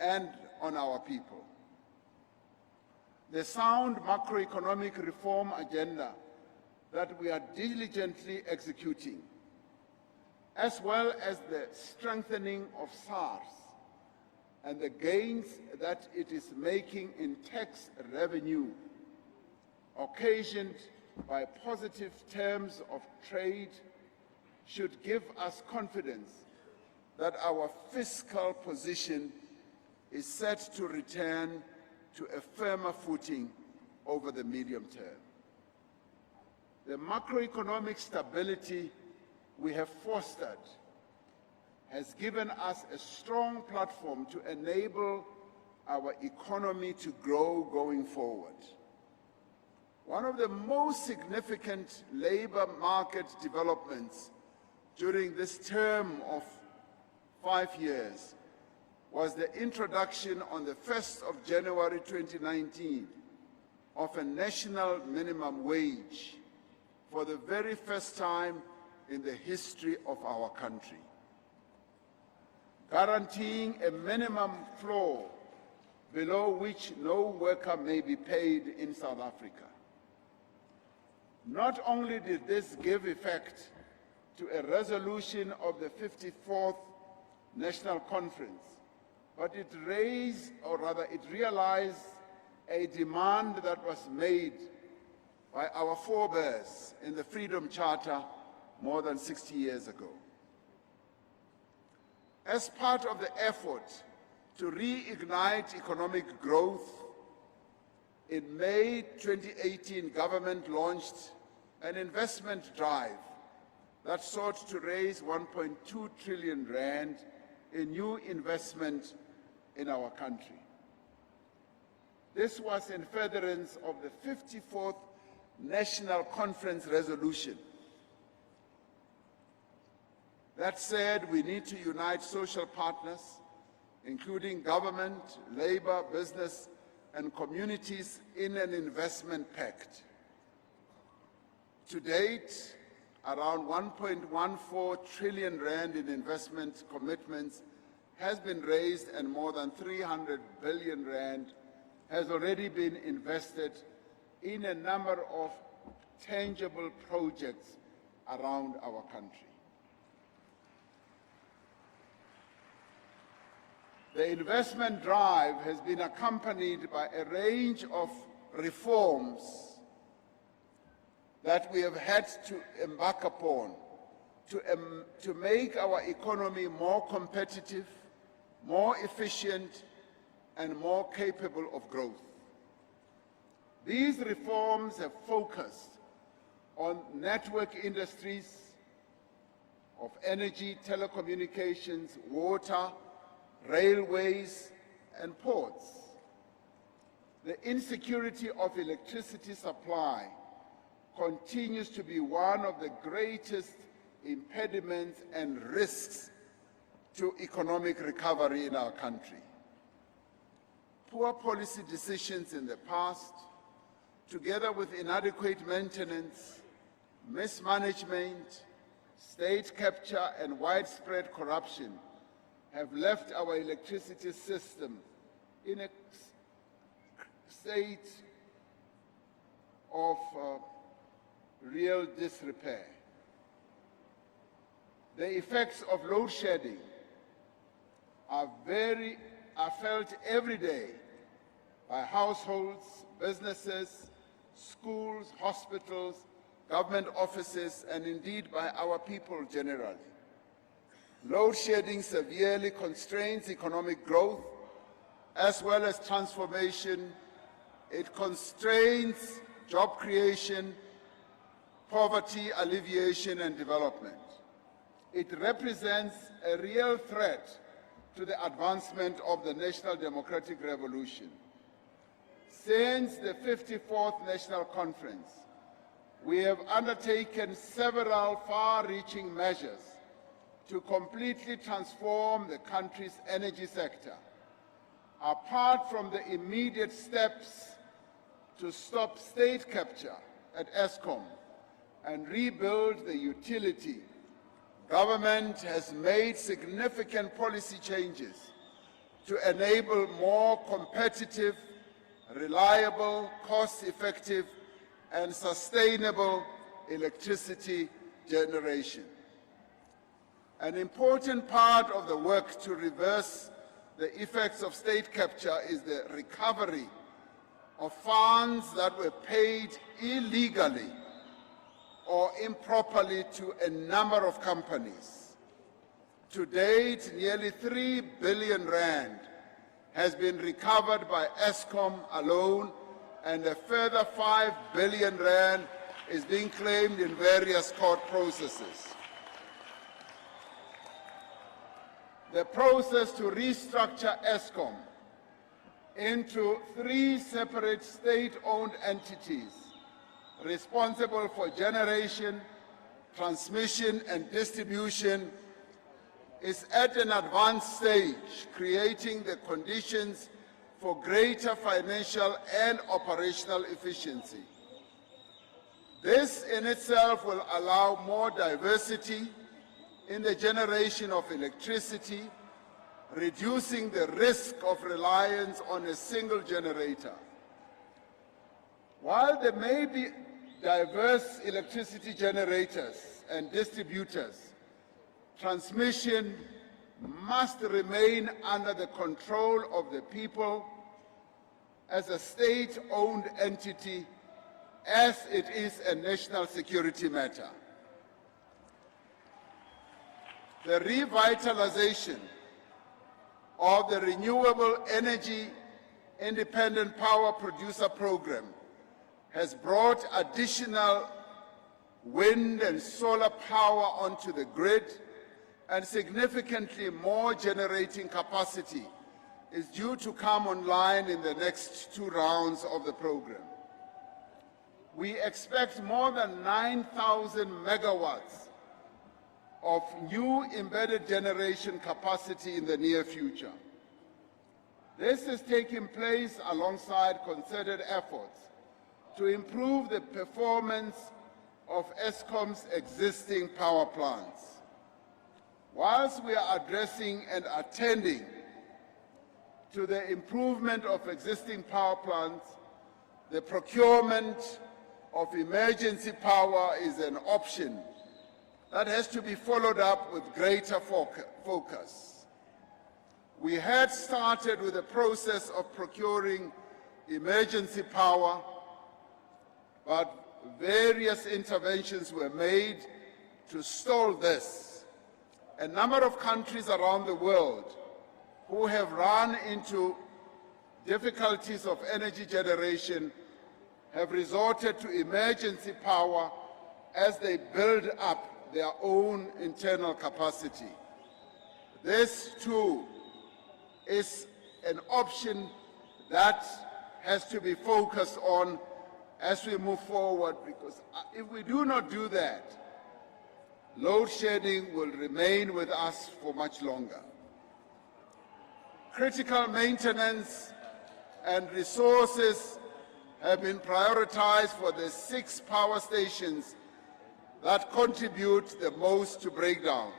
and on our people. The sound macroeconomic reform agenda that we are diligently executing, as well as the strengthening of SARS and the gains that it is making in tax revenue, occasioned by positive terms of trade, should give us confidence that our fiscal position is set to return to a firmer footing over the medium term. The macroeconomic stability we have fostered has given us a strong platform to enable our economy to grow going forward. One of the most significant labor market developments during this term of 5 years was the introduction on the 1st of January 2019 of a national minimum wage for the very first time in the history of our country, guaranteeing a minimum floor below which no worker may be paid in South Africa. Not only did this give effect to a resolution of the 54th National Conference, but it raised, or rather it realized, a demand that was made by our forebears in the Freedom Charter more than 60 years ago. As part of the effort to reignite economic growth, in May 2018, government launched an investment drive that sought to raise 1.2 trillion rand in new investment in our country. This was in furtherance of the 54th National Conference resolution that said we need to unite social partners, including government, labor, business, and communities in an investment pact. To date, around 1.14 trillion rand in investment commitments has been raised, and more than 300 billion rand has already been invested in a number of tangible projects around our country. The investment drive has been accompanied by a range of reforms that we have had to embark upon to make our economy more competitive, more efficient, and more capable of growth. These reforms have focused on network industries of energy, telecommunications, water, railways, and ports, The insecurity of electricity supply continues to be one of the greatest impediments and risks to economic recovery in our country. Poor policy decisions in the past, together with inadequate maintenance, mismanagement, state capture, and widespread corruption, have left our electricity system in a state of real disrepair. The effects of load shedding are felt every day by households, businesses, schools, hospitals, government offices, and indeed by our people generally. Load shedding severely constrains economic growth as well as transformation. It constrains job creation, poverty alleviation, and development. It represents a real threat to the advancement of the National Democratic Revolution. Since the 54th National Conference, we have undertaken several far-reaching measures to completely transform the country's energy sector. Apart from the immediate steps to stop state capture at Eskom and rebuild the utility, government has made significant policy changes to enable more competitive, reliable, cost-effective, and sustainable electricity generation. An important part of the work to reverse the effects of state capture is the recovery of funds that were paid illegally or improperly to a number of companies. To date, nearly 3 billion rand has been recovered by Eskom alone, and a further 5 billion rand is being claimed in various court processes. The process to restructure Eskom into 3 separate state-owned entities responsible for generation, transmission, and distribution is at an advanced stage, creating the conditions for greater financial and operational efficiency. This in itself will allow more diversity in the generation of electricity, reducing the risk of reliance on a single generator. While there may be diverse electricity generators and distributors, transmission must remain under the control of the people as a state-owned entity, as it is a national security matter. The revitalization of the Renewable Energy Independent Power Producer Program has brought additional wind and solar power onto the grid, and significantly more generating capacity is due to come online in the next 2 rounds of the program. We expect more than 9,000 megawatts of new embedded generation capacity in the near future. This is taking place alongside concerted efforts to improve the performance of Eskom's existing power plants. Whilst we are addressing and attending to the improvement of existing power plants, the procurement of emergency power is an option that has to be followed up with greater focus. We had started with the process of procuring emergency power, but various interventions were made to stall this. A number of countries around the world who have run into difficulties of energy generation have resorted to emergency power as they build up their own internal capacity. This, too, is an option that has to be focused on as we move forward, because if we do not do that, load shedding will remain with us for much longer. Critical maintenance and resources have been prioritized for the 6 power stations that contribute the most to breakdowns.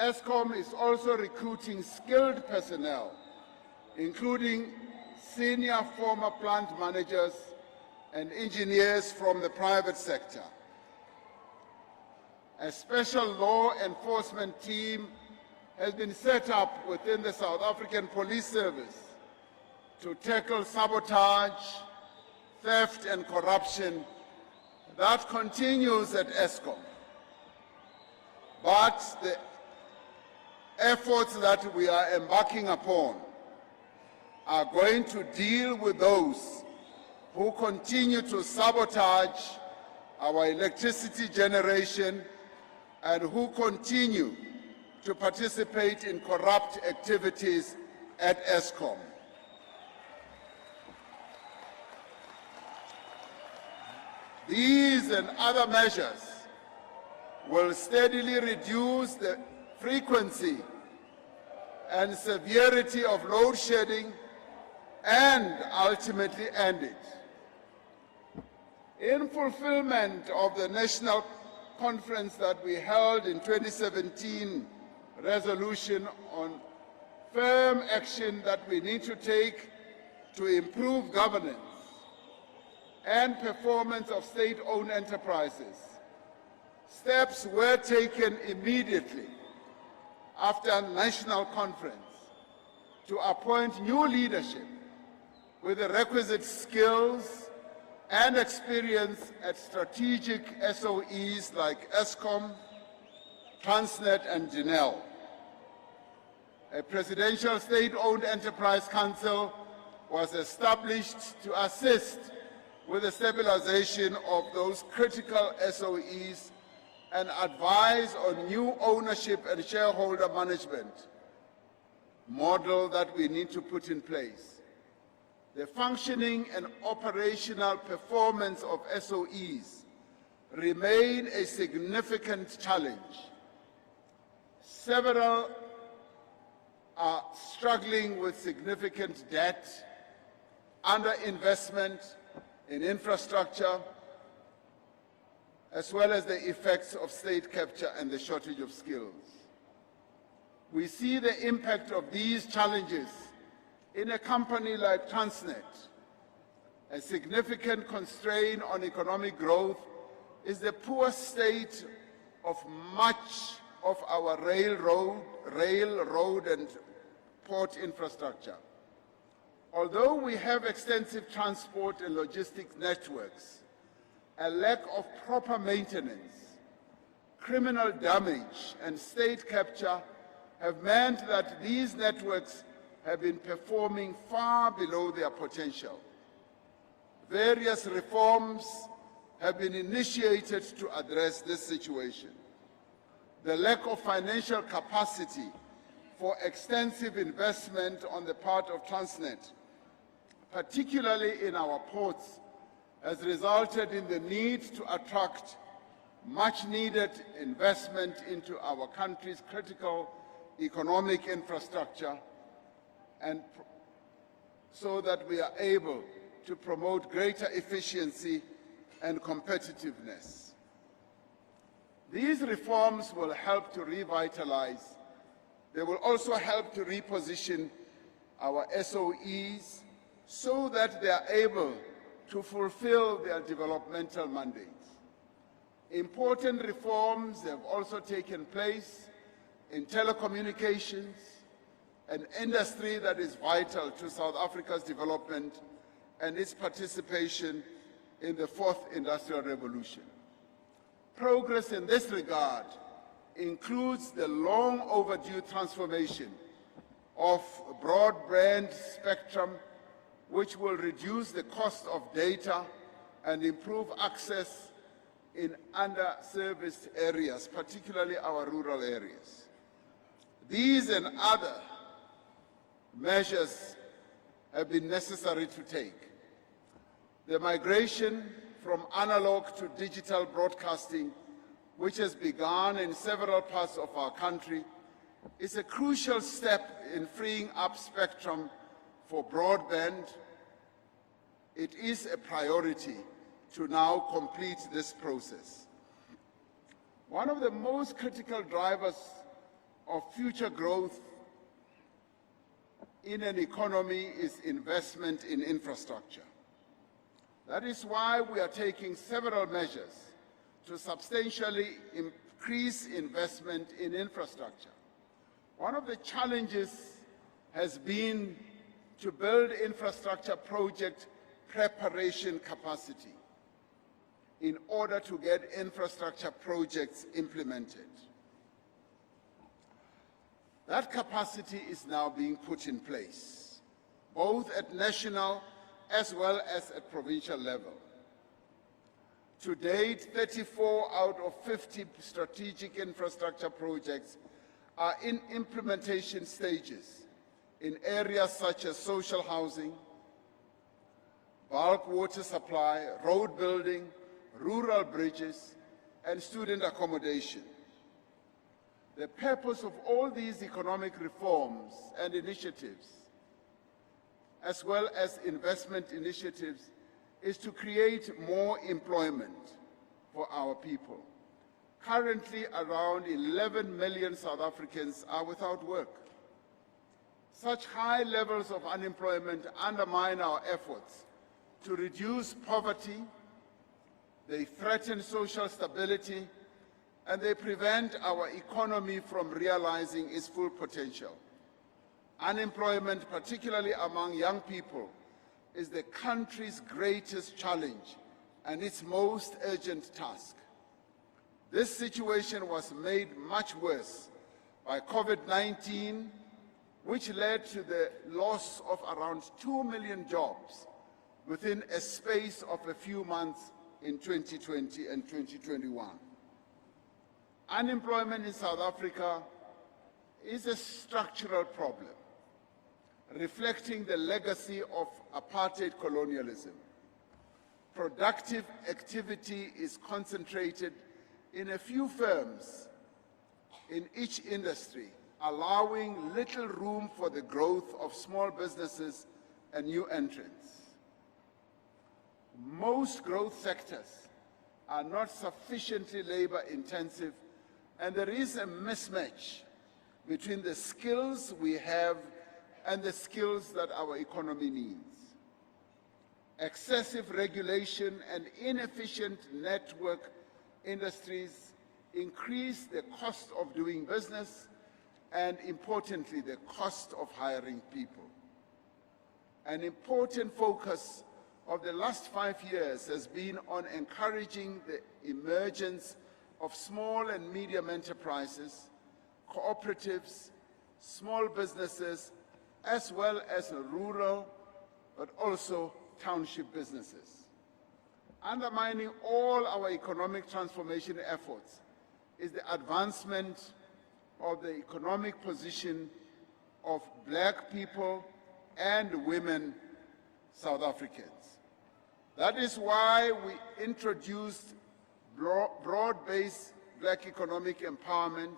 Eskom is also recruiting skilled personnel, including senior former plant managers and engineers from the private sector. A special law enforcement team has been set up within the South African Police Service to tackle sabotage, theft and corruption that continues at Eskom. But the efforts that we are embarking upon are going to deal with those who continue to sabotage our electricity generation and who continue to participate in corrupt activities at Eskom. These and other measures will steadily reduce the frequency and severity of load shedding and ultimately end it. In fulfillment of the national conference that we held in 2017 resolution on firm action that we need to take to improve governance and performance of state-owned enterprises, steps were taken immediately after a national conference to appoint new leadership with the requisite skills and experience at strategic SOEs like Eskom, Transnet and Genel. A presidential state-owned enterprise council was established to assist with the stabilization of those critical SOEs and advise on new ownership and shareholder management model that we need to put in place. The functioning and operational performance of SOEs remain a significant challenge. Several are struggling with significant debt, underinvestment in infrastructure, as well as the effects of state capture and the shortage of skills. We see the impact of these challenges in a company like Transnet. A significant constraint on economic growth is the poor state of much of our railroad and port infrastructure. Although we have extensive transport and logistics networks, a lack of proper maintenance, criminal damage, and state capture have meant that these networks have been performing far below their potential. Various reforms have been initiated to address this situation. The lack of financial capacity for extensive investment on the part of Transnet, particularly in our ports, has resulted in the need to attract much-needed investment into our country's critical economic infrastructure, and so that we are able to promote greater efficiency and competitiveness. These reforms will help to revitalize. They will also help to reposition our SOEs so that they are able to fulfill their developmental mandates. Important reforms have also taken place in telecommunications, an industry that is vital to South Africa's development and its participation in the fourth industrial revolution. Progress in this regard includes the long overdue transformation of broadband spectrum, which will reduce the cost of data and improve access in underserviced areas, particularly our rural areas. These and other measures have been necessary to take. The migration from analog to digital broadcasting, which has begun in several parts of our country, is a crucial step in freeing up spectrum for broadband. It is a priority to now complete this process. One of the most critical drivers of future growth in an economy is investment in infrastructure. That is why we are taking several measures to substantially increase investment in infrastructure. One of the challenges has been to build infrastructure project preparation capacity in order to get infrastructure projects implemented. That capacity is now being put in place, both at national as well as at provincial level. To date, 34 out of 50 strategic infrastructure projects are in implementation stages in areas such as social housing, bulk water supply, road building, rural bridges, and student accommodation. The purpose of all these economic reforms and initiatives, as well as investment initiatives, is to create more employment for our people. Currently, around 11 million South Africans are without work. Such high levels of unemployment undermine our efforts to reduce poverty, they threaten social stability, and they prevent our economy from realizing its full potential. Unemployment, particularly among young people, is the country's greatest challenge and its most urgent task. This situation was made much worse by COVID-19, which led to the loss of around 2 million jobs within a space of a few months in 2020 and 2021. Unemployment in South Africa is a structural problem, reflecting the legacy of apartheid colonialism. Productive activity is concentrated in a few firms in each industry, allowing little room for the growth of small businesses and new entrants. Most growth sectors are not sufficiently labor-intensive, and there is a mismatch between the skills we have and the skills that our economy needs. Excessive regulation and inefficient network industries increase the cost of doing business and, importantly, the cost of hiring people. An important focus of the last 5 years has been on encouraging the emergence of small and medium enterprises, cooperatives, small businesses, as well as rural, but also township businesses. Undermining all our economic transformation efforts is the advancement of the economic position of Black people and women South Africans. That is why we introduced broad-based Black economic empowerment,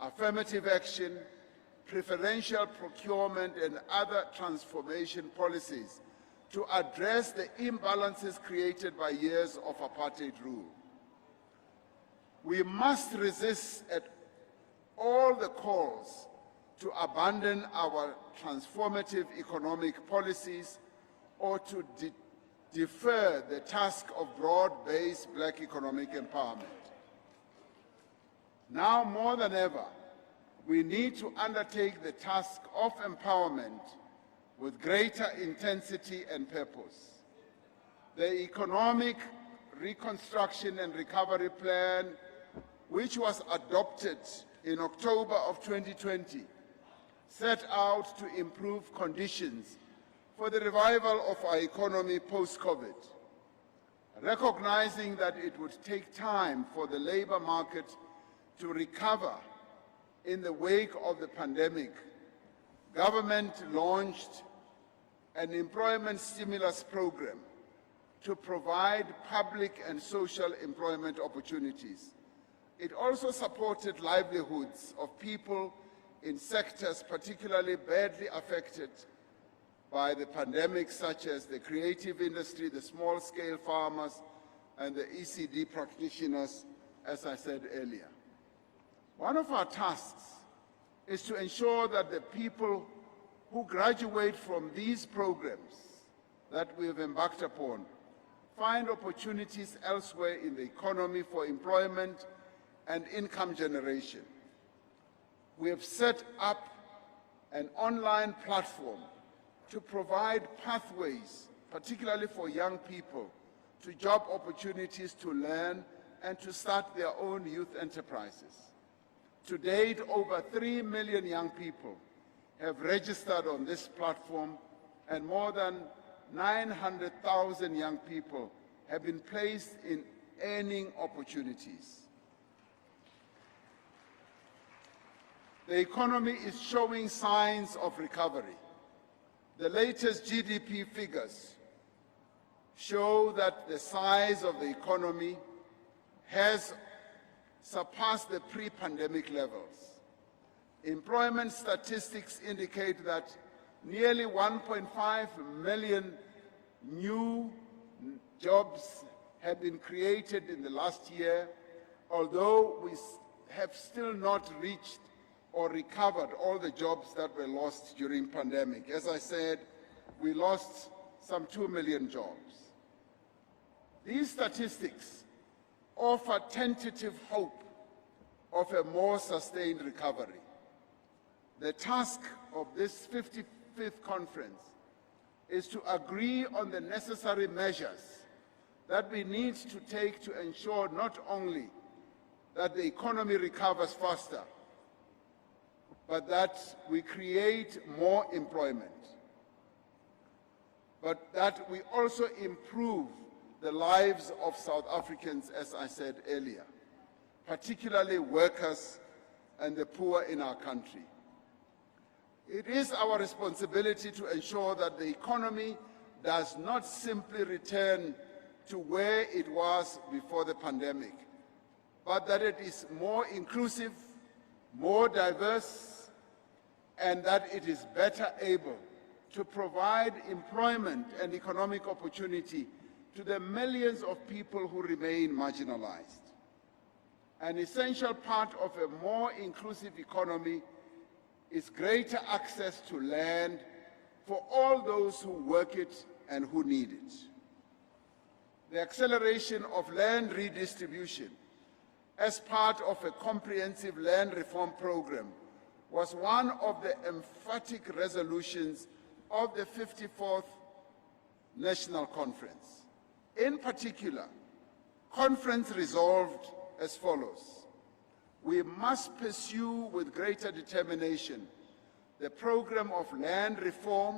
affirmative action, preferential procurement, and other transformation policies to address the imbalances created by years of apartheid rule. We must resist at all the calls to abandon our transformative economic policies or to defer the task of broad-based Black economic empowerment. Now more than ever, we need to undertake the task of empowerment with greater intensity and purpose. The Economic Reconstruction and Recovery Plan, which was adopted in October of 2020, set out to improve conditions for the revival of our economy post-COVID. Recognizing that it would take time for the labor market to recover in the wake of the pandemic, government launched an employment stimulus program to provide public and social employment opportunities. It also supported livelihoods of people in sectors particularly badly affected by the pandemic, such as the creative industry, the small-scale farmers, and the ECD practitioners, as I said earlier. One of our tasks is to ensure that the people who graduate from these programs that we have embarked upon find opportunities elsewhere in the economy for employment and income generation. We have set up an online platform to provide pathways, particularly for young people, to job opportunities to learn and to start their own youth enterprises. To date, over 3 million young people have registered on this platform, and more than 900,000 young people have been placed in earning opportunities. The economy is showing signs of recovery. The latest GDP figures show that the size of the economy has surpassed the pre-pandemic levels. Employment statistics indicate that nearly 1.5 million new jobs have been created in the last year, although we have still not reached or recovered all the jobs that were lost during pandemic. As I said, we lost some 2 million jobs. These statistics offer tentative hope of a more sustained recovery. The task of this 55th conference is to agree on the necessary measures that we need to take to ensure not only that the economy recovers faster, but that we create more employment, but that we also improve the lives of South Africans, as I said earlier, particularly workers and the poor in our country. It is our responsibility to ensure that the economy does not simply return to where it was before the pandemic, but that it is more inclusive, more diverse, and that it is better able to provide employment and economic opportunity to the millions of people who remain marginalized. An essential part of a more inclusive economy is greater access to land for all those who work it and who need it. The acceleration of land redistribution as part of a comprehensive land reform program was one of the emphatic resolutions of the 54th National Conference. In particular, conference resolved as follows: we must pursue with greater determination the program of land reform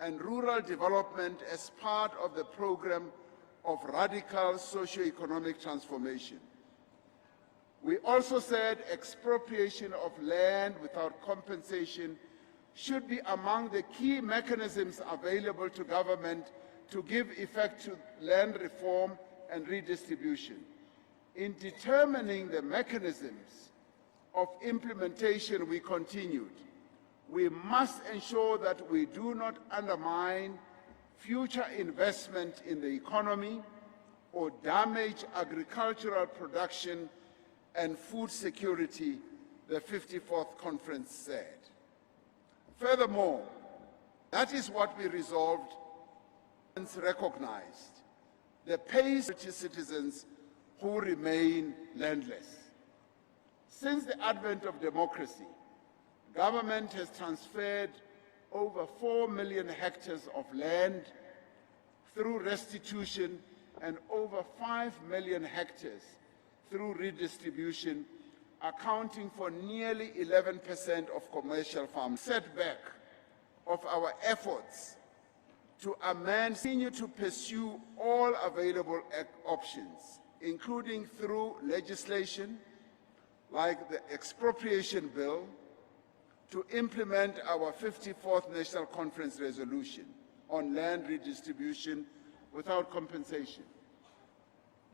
and rural development as part of the program of radical socio-economic transformation. We also said expropriation of land without compensation should be among the key mechanisms available to government to give effect to land reform and redistribution. In determining the mechanisms of implementation, we continued, we must ensure that we do not undermine future investment in the economy or damage agricultural production and food security, the 54th conference said. Furthermore, that is what we resolved and recognized: the pace of citizens who remain landless. Since the advent of democracy, government has transferred over 4 million hectares of land through restitution and over 5 million hectares through redistribution, accounting for nearly 11% of commercial farms. Setback of our efforts to amend, continue to pursue all available options, including through legislation like the expropriation bill, to implement our 54th National Conference resolution. on land redistribution without compensation.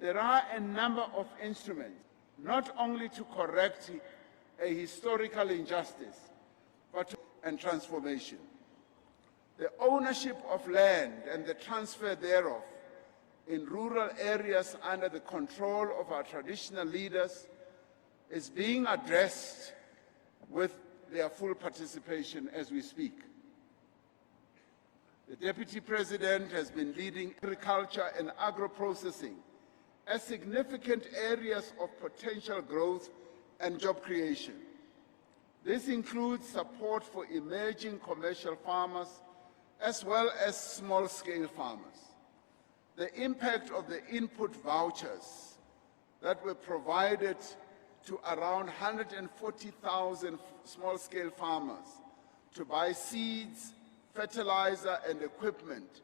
There are a number of instruments, not only to correct a historical injustice, but and transformation. The ownership of land and the transfer thereof in rural areas under the control of our traditional leaders is being addressed with their full participation as we speak. The Deputy President has been leading agriculture and agro-processing as significant areas of potential growth and job creation. This includes support for emerging commercial farmers as well as small-scale farmers. The impact of the input vouchers that were provided to around 140,000 small-scale farmers to buy seeds, fertilizer, and equipment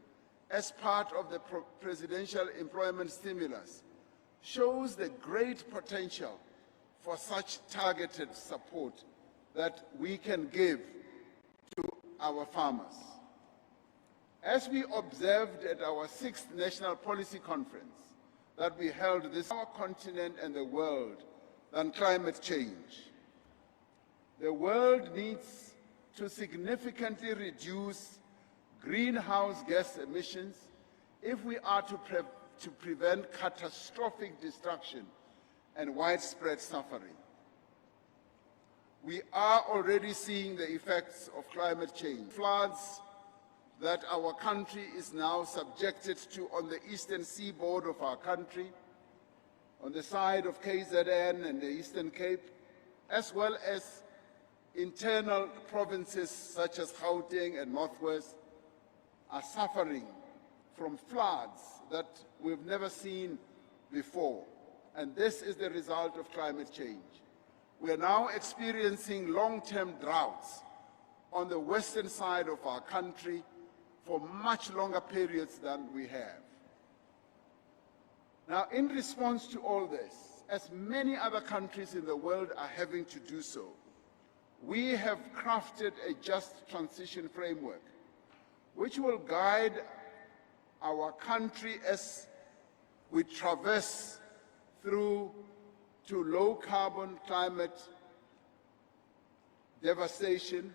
as part of the presidential employment stimulus shows the great potential for such targeted support that we can give to our farmers. As we observed at our 6th National Policy Conference that we held this our continent and the world on climate change, the world needs to significantly reduce greenhouse gas emissions if we are to prevent catastrophic destruction and widespread suffering. We are already seeing the effects of climate change. Floods that our country is now subjected to on the eastern seaboard of our country, on the side of KZN and the Eastern Cape, as well as internal provinces such as Gauteng and Northwest, are suffering from floods that we've never seen before. And this is the result of climate change. We are now experiencing long-term droughts on the western side of our country for much longer periods than we have. Now, in response to all this, as many other countries in the world are having to do so, we have crafted a just transition framework which will guide our country as we traverse through to low-carbon climate devastation,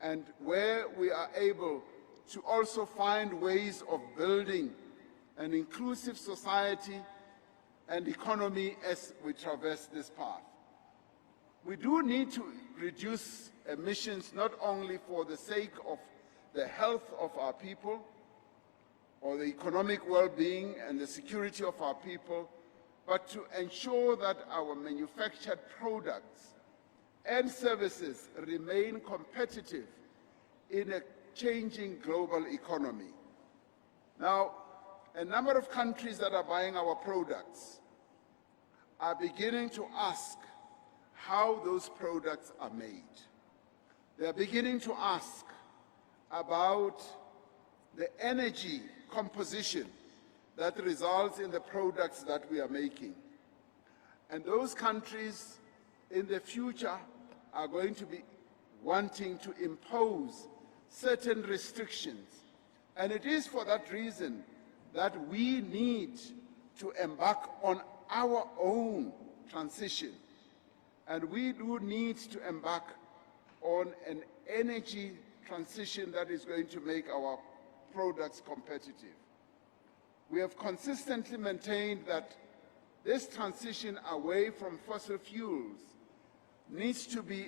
and where we are able to also find ways of building an inclusive society and economy as we traverse this path. We do need to reduce emissions not only for the sake of the health of our people or the economic well-being and the security of our people, but to ensure that our manufactured products and services remain competitive in a changing global economy. Now, a number of countries that are buying our products are beginning to ask how those products are made. They are beginning to ask about the energy composition that results in the products that we are making. And those countries in the future are going to be wanting to impose certain restrictions. And it is for that reason that we need to embark on our own transition. And we do need to embark on an energy transition that is going to make our products competitive. We have consistently maintained that this transition away from fossil fuels needs to be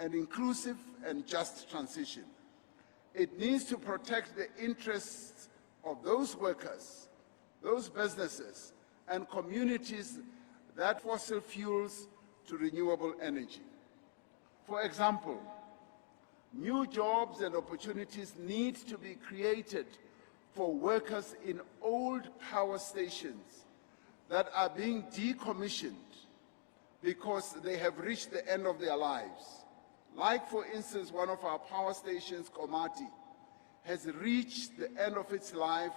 an inclusive and just transition. It needs to protect the interests of those workers, those businesses, and communities that fossil fuels to renewable energy. For example, new jobs and opportunities need to be created for workers in old power stations that are being decommissioned because they have reached the end of their lives. Like, for instance, one of our power stations, Komati, has reached the end of its life,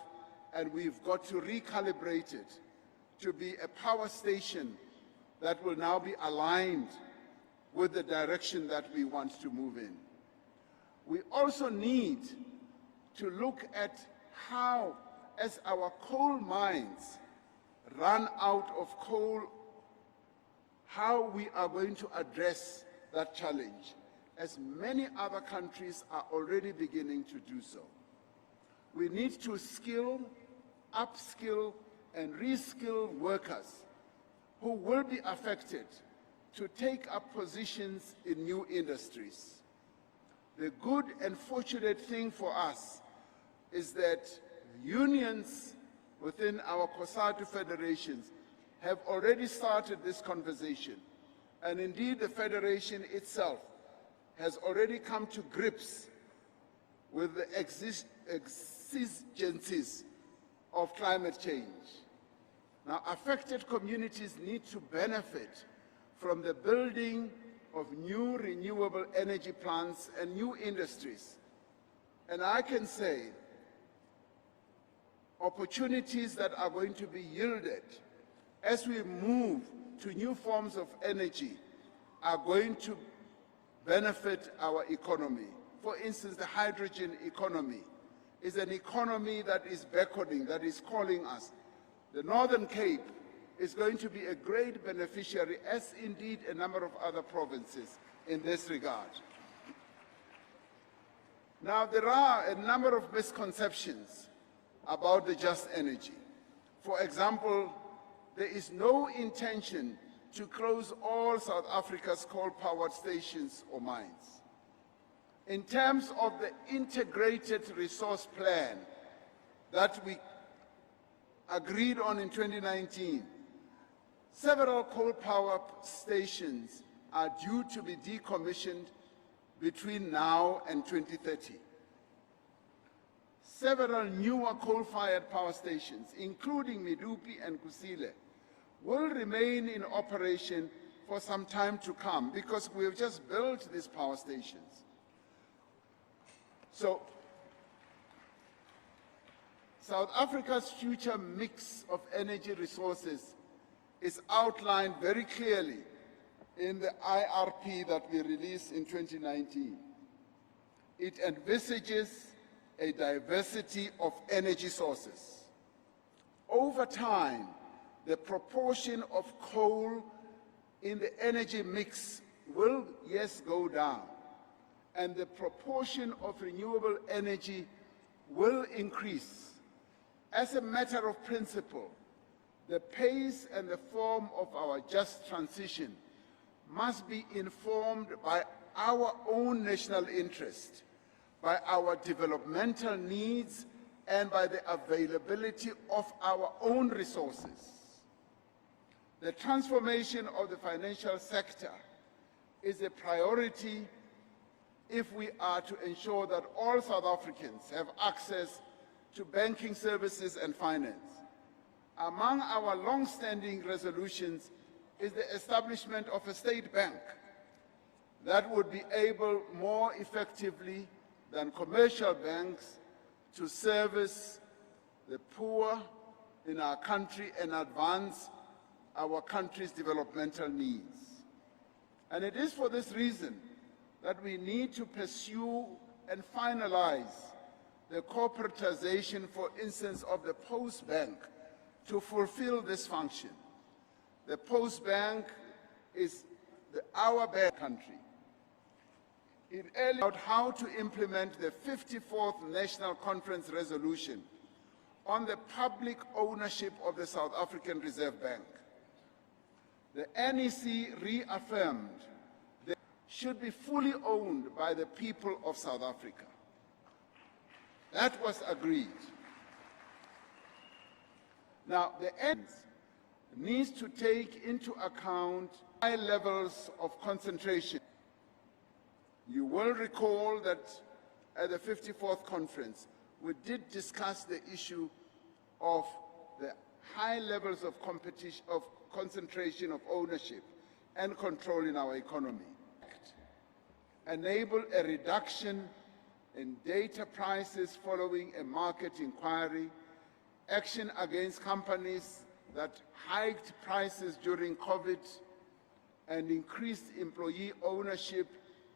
and we've got to recalibrate it to be a power station that will now be aligned with the direction that we want to move in. We also need to look at how, as our coal mines run out of coal, how we are going to address that challenge, as many other countries are already beginning to do so. We need to skill, upskill, and reskill workers who will be affected to take up positions in new industries. The good and fortunate thing for us is that unions within our COSATU federations have already started this conversation. And indeed, the federation itself has already come to grips with the exigencies of climate change. Now, affected communities need to benefit from the building of new renewable energy plants and new industries. And I can say opportunities that are going to be yielded as we move to new forms of energy are going to benefit our economy. For instance, the hydrogen economy is an economy that is beckoning, that is calling us. The Northern Cape is going to be a great beneficiary, as indeed a number of other provinces in this regard. Now, there are a number of misconceptions about the just energy. For example, there is no intention to close all South Africa's coal-powered stations or mines. In terms of the integrated resource plan that we agreed on in 2019, several coal power stations are due to be decommissioned between now and 2030. Several newer coal-fired power stations, including Medupi and Kusile, will remain in operation for some time to come because we have just built these power stations. So, South Africa's future mix of energy resources is outlined very clearly in the IRP that we released in 2019. It envisages a diversity of energy sources. Over time, the proportion of coal in the energy mix will, yes, go down, and the proportion of renewable energy will increase. As a matter of principle, the pace and the form of our just transition must be informed by our own national interest, by our developmental needs, and by the availability of our own resources. The transformation of the financial sector is a priority if we are to ensure that all South Africans have access to banking services and finance. Among our long-standing resolutions is the establishment of a state bank that would be able more effectively than commercial banks to service the poor in our country and advance our country's developmental needs. And it is for this reason that we need to pursue and finalize the corporatization, for instance, of the Post Bank to fulfill this function. The Post Bank is our bank country. It laid out how to implement the 54th National Conference resolution on the public ownership of the South African Reserve Bank. The NEC reaffirmed that it should be fully owned by the people of South Africa. That was agreed. Now, the ANC needs to take into account high levels of concentration. You will recall that at the 54th conference, we did discuss the issue of the high levels of concentration of ownership and control in our economy. Enable a reduction in data prices following a market inquiry, action against companies that hiked prices during COVID, and increased employee ownership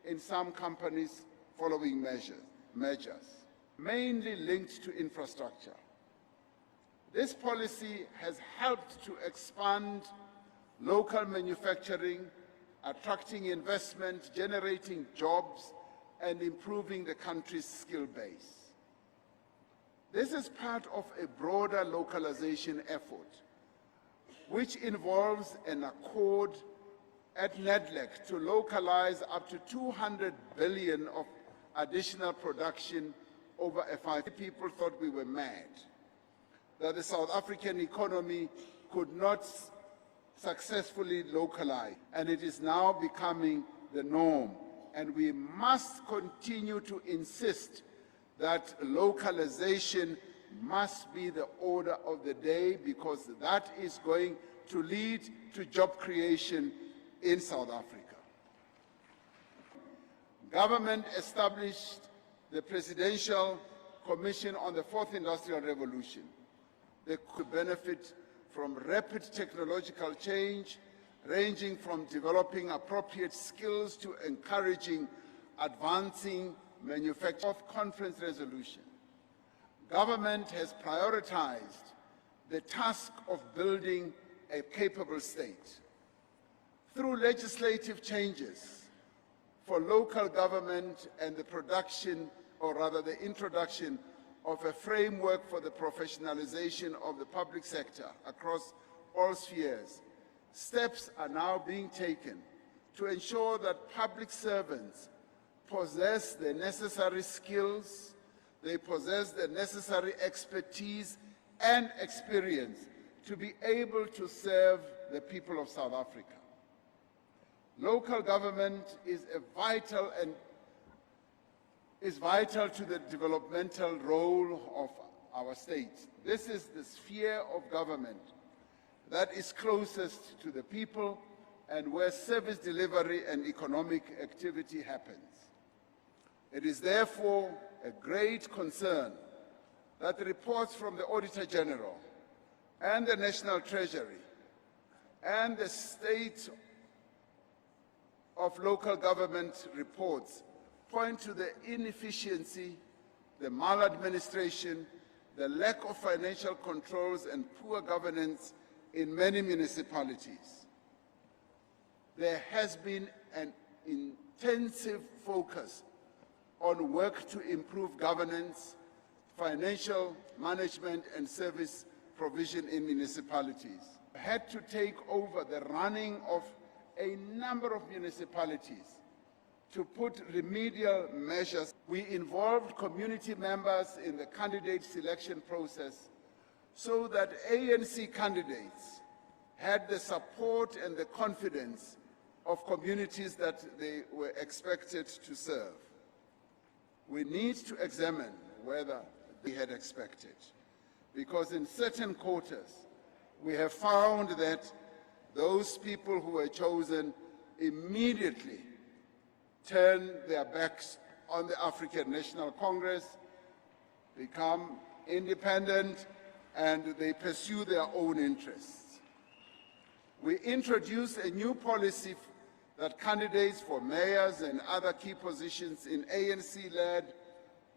in some companies following measures, mainly linked to infrastructure. This policy has helped to expand local manufacturing, attracting investment, generating jobs, and improving the country's skill base. This is part of a broader localization effort, which involves an accord at NEDLEC to localize up to 200 billion of additional production over a 5-year. People thought we were mad, that the South African economy could not successfully localize, and it is now becoming the norm. And we must continue to insist that localization must be the order of the day, because that is going to lead to job creation in South Africa. Government established the Presidential Commission on the Fourth Industrial Revolution. They could benefit from rapid technological change, ranging from developing appropriate skills to encouraging advancing manufacturing. Conference resolution. Government has prioritized the task of building a capable state. Through legislative changes for local government and the production, or rather the introduction of a framework for the professionalization of the public sector across all spheres, steps are now being taken to ensure that public servants possess the necessary skills, they possess the necessary expertise and experience to be able to serve the people of South Africa. Local government is vital to the developmental role of our state. This is the sphere of government that is closest to the people and where service delivery and economic activity happens. It is therefore a great concern that the reports from the Auditor General and the National Treasury and the State of Local Government reports point to the inefficiency, the maladministration, the lack of financial controls and poor governance in many municipalities. There has been an intensive focus on work to improve governance, financial management and service provision in municipalities. I had to take over the running of a number of municipalities to put remedial measures. We involved community members in the candidate selection process so that ANC candidates had the support and the confidence of communities that they were expected to serve. We need to examine whether they had expected, because in certain quarters we have found that those people who were chosen immediately turn their backs on the African National Congress, become independent, and they pursue their own interests. We introduced a new policy that candidates for mayors and other key positions in ANC-led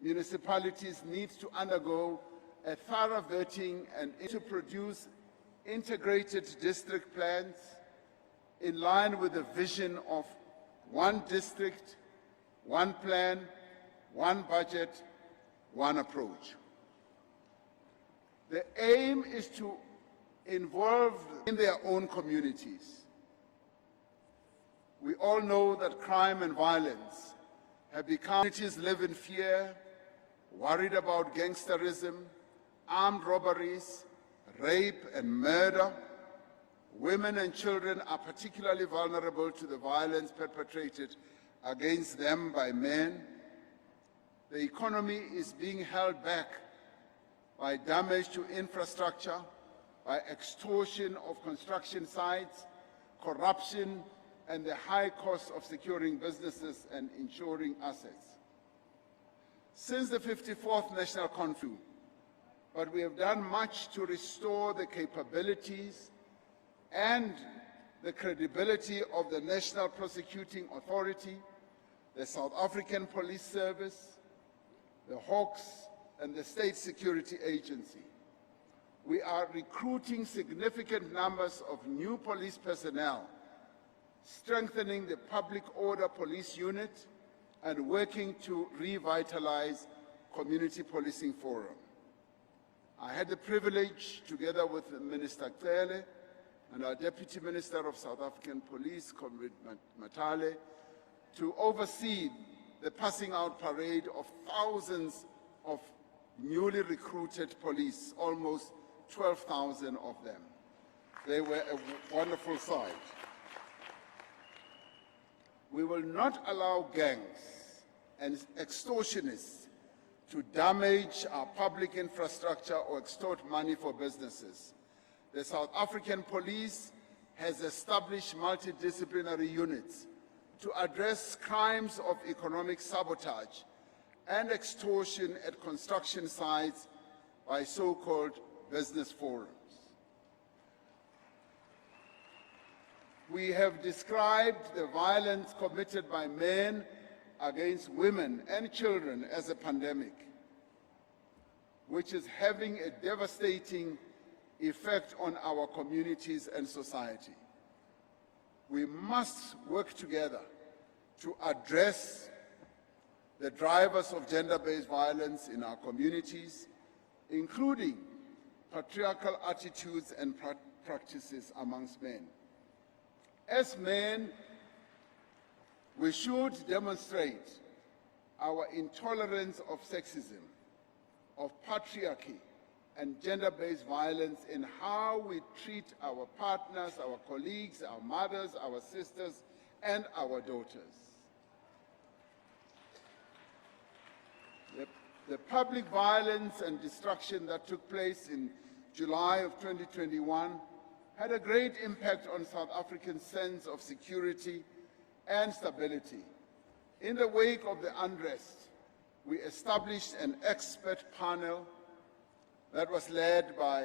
municipalities need to undergo a thorough vetting and to produce integrated district plans in line with the vision of one district, one plan, one budget, one approach. The aim is to involve in their own communities. We all know that crime and violence have become, communities live in fear, worried about gangsterism, armed robberies, rape and murder. Women and children are particularly vulnerable to the violence perpetrated against them by men. The economy is being held back by damage to infrastructure, by extortion of construction sites, corruption, and the high cost of securing businesses and insuring assets. Since the 54th National Conference, but we have done much to restore the capabilities and the credibility of the National Prosecuting Authority, the South African Police Service, the Hawks, and the State Security Agency. We are recruiting significant numbers of new police personnel, strengthening the public order police unit, and working to revitalize community policing forum. I had the privilege, together with Minister Cele and our Deputy Minister of South African Police, Comrade Matale, to oversee the passing out parade of thousands of newly recruited police, almost 12,000 of them. They were a wonderful sight. We will not allow gangs and extortionists to damage our public infrastructure or extort money for businesses. The South African Police has established multidisciplinary units to address crimes of economic sabotage and extortion at construction sites by so-called business forums. We have described the violence committed by men against women and children as a pandemic, which is having a devastating effect on our communities and society. We must work together to address the drivers of gender-based violence in our communities, including patriarchal attitudes and practices amongst men. As men, we should demonstrate our intolerance of sexism, of patriarchy, and gender-based violence in how we treat our partners, our colleagues, our mothers, our sisters, and our daughters. The public violence and destruction that took place in July of 2021 had a great impact on South Africans' sense of security and stability. In the wake of the unrest, we established an expert panel that was led by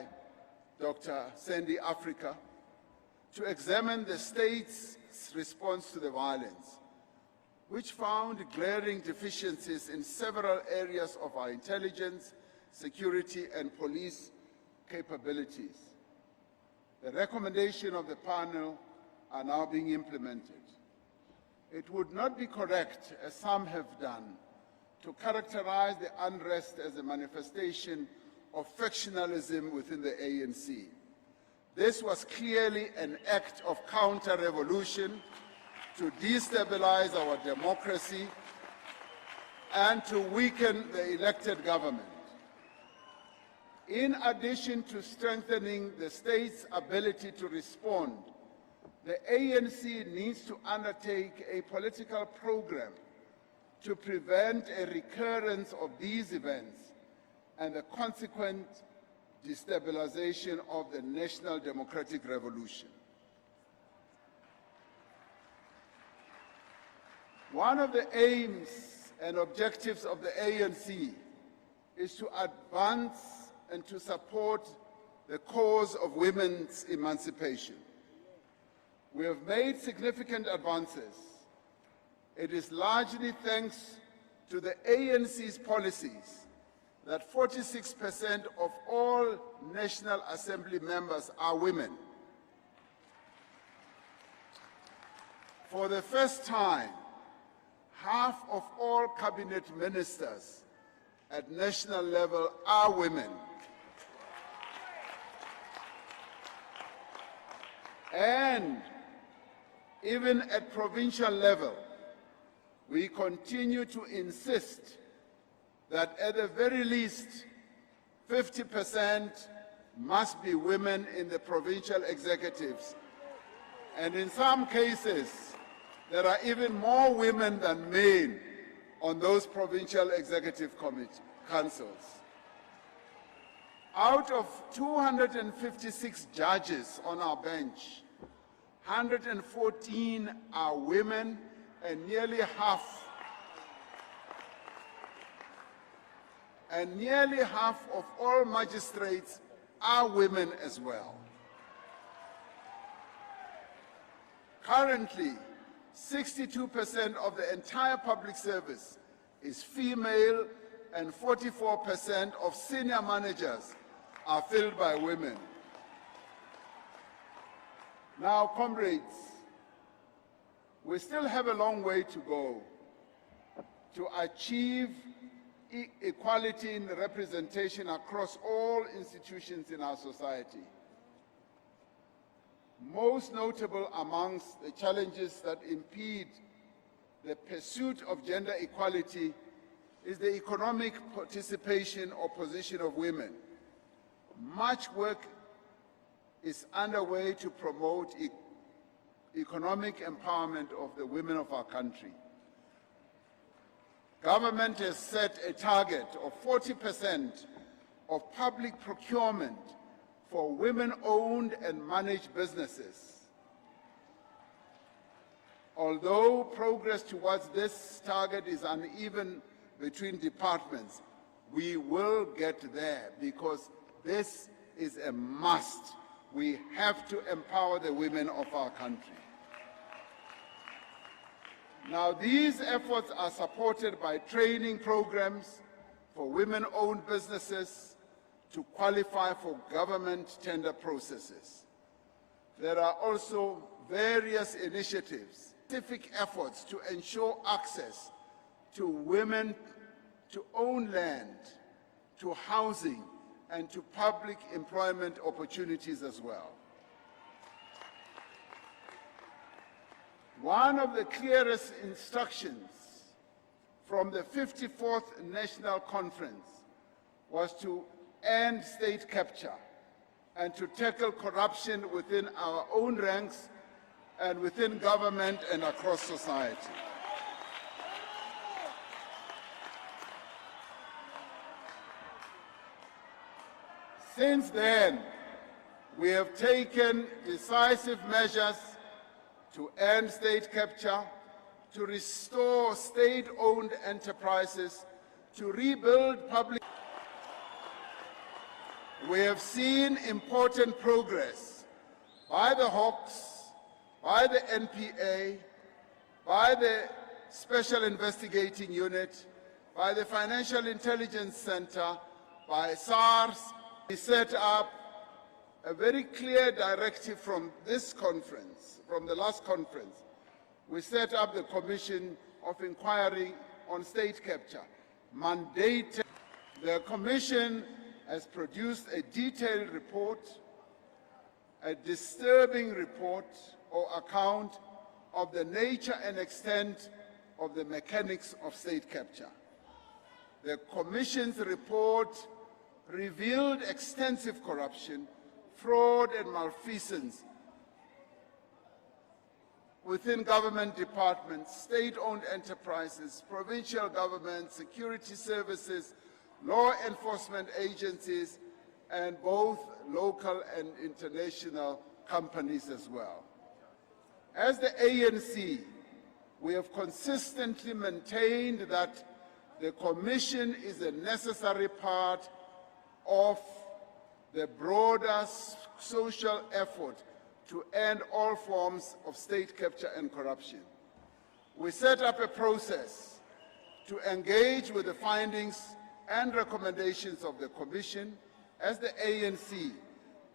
Dr. Sandy Africa to examine the state's response to the violence, which found glaring deficiencies in several areas of our intelligence, security, and police capabilities. The recommendations of the panel are now being implemented. It would not be correct, as some have done, to characterize the unrest as a manifestation of factionalism within the ANC. This was clearly an act of counter-revolution to destabilize our democracy and to weaken the elected government. In addition to strengthening the state's ability to respond, the ANC needs to undertake a political program to prevent a recurrence of these events and the consequent destabilization of the national democratic revolution. One of the aims and objectives of the ANC is to advance and to support the cause of women's emancipation. We have made significant advances. It is largely thanks to the ANC's policies that 46% of all National Assembly members are women. For the first time, half of all cabinet ministers at national level are women. And even at provincial level, we continue to insist that at the very least 50% must be women in the provincial executives. And in some cases, there are even more women than men on those provincial executive councils. Out of 256 judges on our bench, 114 are women, and nearly half of all magistrates are women as well. Currently, 62% of the entire public service is female, and 44% of senior managers are filled by women. Now, comrades, we still have a long way to go to achieve equality in representation across all institutions in our society. Most notable amongst the challenges that impede the pursuit of gender equality is the economic participation or position of women. Much work is underway to promote economic empowerment of the women of our country. Government has set a target of 40% of public procurement for women-owned and managed businesses. Although progress towards this target is uneven between departments, we will get there because this is a must. We have to empower the women of our country. Now, these efforts are supported by training programs for women-owned businesses to qualify for government tender processes. There are also various initiatives, specific efforts to ensure access to women to own land, to housing, and to public employment opportunities as well. One of the clearest instructions from the 54th National Conference was to end state capture and to tackle corruption within our own ranks and within government and across society. Since then, we have taken decisive measures to end state capture, to restore state-owned enterprises, to rebuild public. We have seen important progress by the Hawks, by the NPA, by the Special Investigating Unit, by the Financial Intelligence Center, by SARS. We set up a very clear directive from this conference, from the last conference. We set up the Commission of Inquiry on State Capture, mandated. The Commission has produced a detailed report, a disturbing report or account of the nature and extent of the mechanics of state capture. The Commission's report revealed extensive corruption, fraud and malfeasance within government departments, state-owned enterprises, provincial governments, security services, law enforcement agencies, and both local and international companies as well. As the ANC, we have consistently maintained that the Commission is a necessary part of the broader social effort to end all forms of state capture and corruption. We set up a process to engage with the findings and recommendations of the Commission as the ANC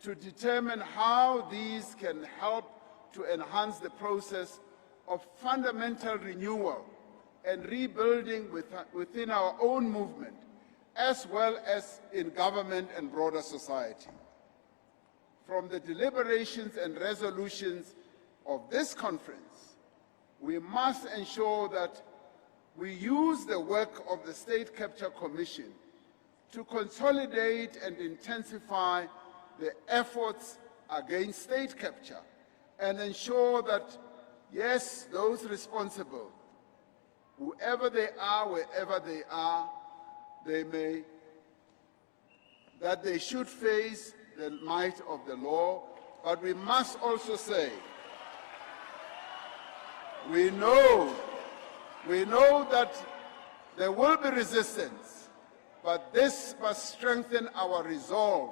to determine how these can help to enhance the process of fundamental renewal and rebuilding within our own movement, as well as in government and broader society. From the deliberations and resolutions of this conference, we must ensure that we use the work of the State Capture Commission to consolidate and intensify the efforts against state capture and ensure that, yes, those responsible, whoever they are, wherever they are, that they should face the might of the law. But we must also say, we know that there will be resistance, but this must strengthen our resolve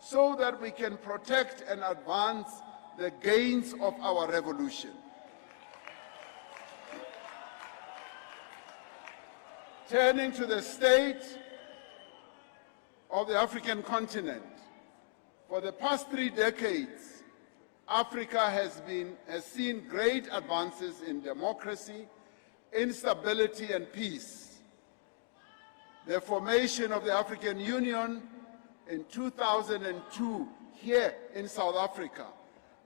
so that we can protect and advance the gains of our revolution. Turning to the state of the African continent, for the past 3 decades, Africa has seen great advances in democracy, instability, and peace. The formation of the African Union in 2002 here in South Africa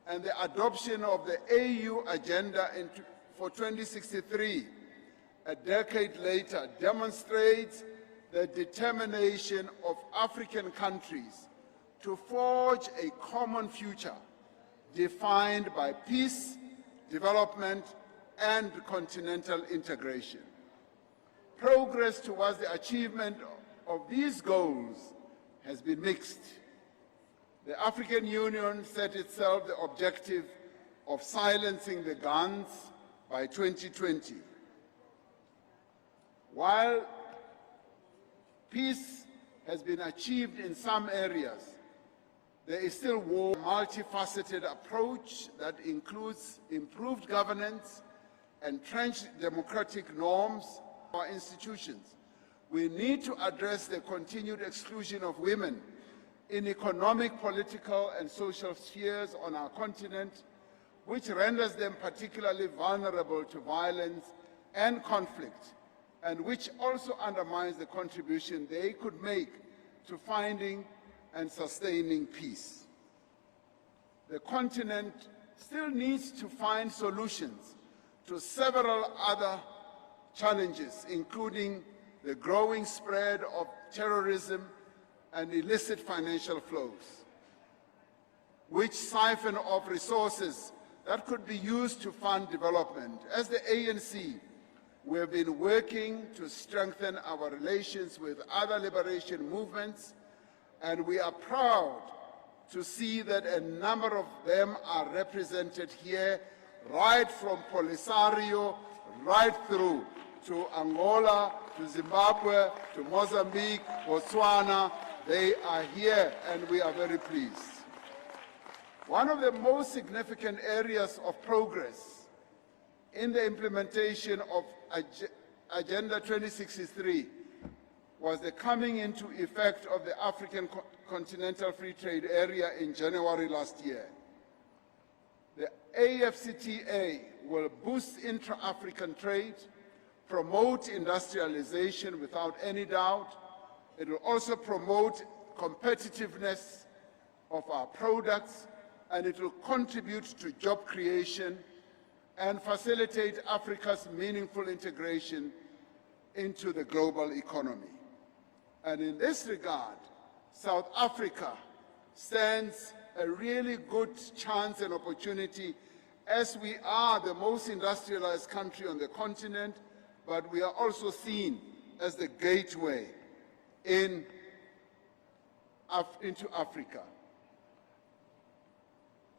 and the adoption of the AU agenda for 2063 a decade later demonstrates the determination of African countries to forge a common future defined by peace, development, and continental integration. Progress towards the achievement of these goals has been mixed. The African Union set itself the objective of silencing the guns by 2020. While peace has been achieved in some areas, there is still a multifaceted approach that includes improved governance, entrenched democratic norms for our institutions. We need to address the continued exclusion of women in economic, political, and social spheres on our continent, which renders them particularly vulnerable to violence and conflict, and which also undermines the contribution they could make to finding and sustaining peace. The continent still needs to find solutions to several other challenges, including the growing spread of terrorism and illicit financial flows, which siphon off resources that could be used to fund development. As the ANC, we have been working to strengthen our relations with other liberation movements, and we are proud to see that a number of them are represented here, right from Polisario, right through to Angola, to Zimbabwe, to Mozambique, Botswana. They are here, and we are very pleased. One of the most significant areas of progress in the implementation of Agenda 2063 was the coming into effect of the African Continental Free Trade Area in January last year. The AfCFTA will boost intra-African trade, promote industrialization without any doubt. It will also promote competitiveness of our products, and it will contribute to job creation and facilitate Africa's meaningful integration into the global economy. And in this regard, South Africa stands a really good chance and opportunity, as we are the most industrialized country on the continent, but we are also seen as the gateway into Africa.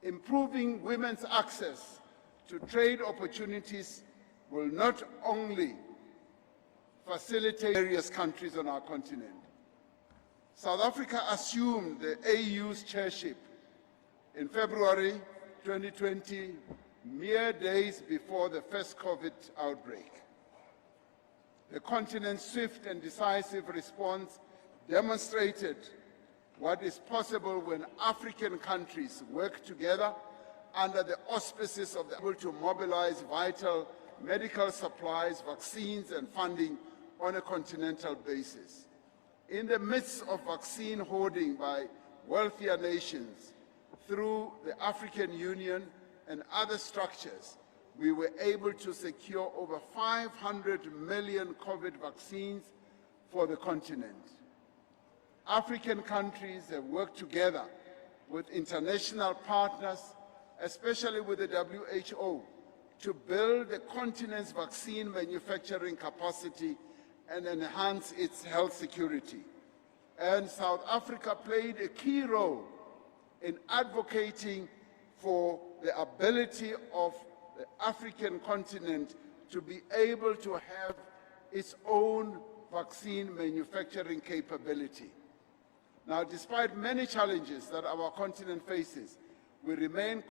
Improving women's access to trade opportunities will not only facilitate various countries on our continent. South Africa assumed the AU's chairship in February 2020, mere days before the first COVID outbreak. The continent's swift and decisive response demonstrated what is possible when African countries work together under the auspices of the able to mobilize vital medical supplies, vaccines, and funding on a continental basis. In the midst of vaccine hoarding by wealthier nations through the African Union and other structures, we were able to secure over 500 million COVID vaccines for the continent. African countries have worked together with international partners, especially with the WHO, to build the continent's vaccine manufacturing capacity and enhance its health security. And South Africa played a key role in advocating for the ability of the African continent to be able to have its own vaccine manufacturing capability. Now, despite many challenges that our continent faces, we remain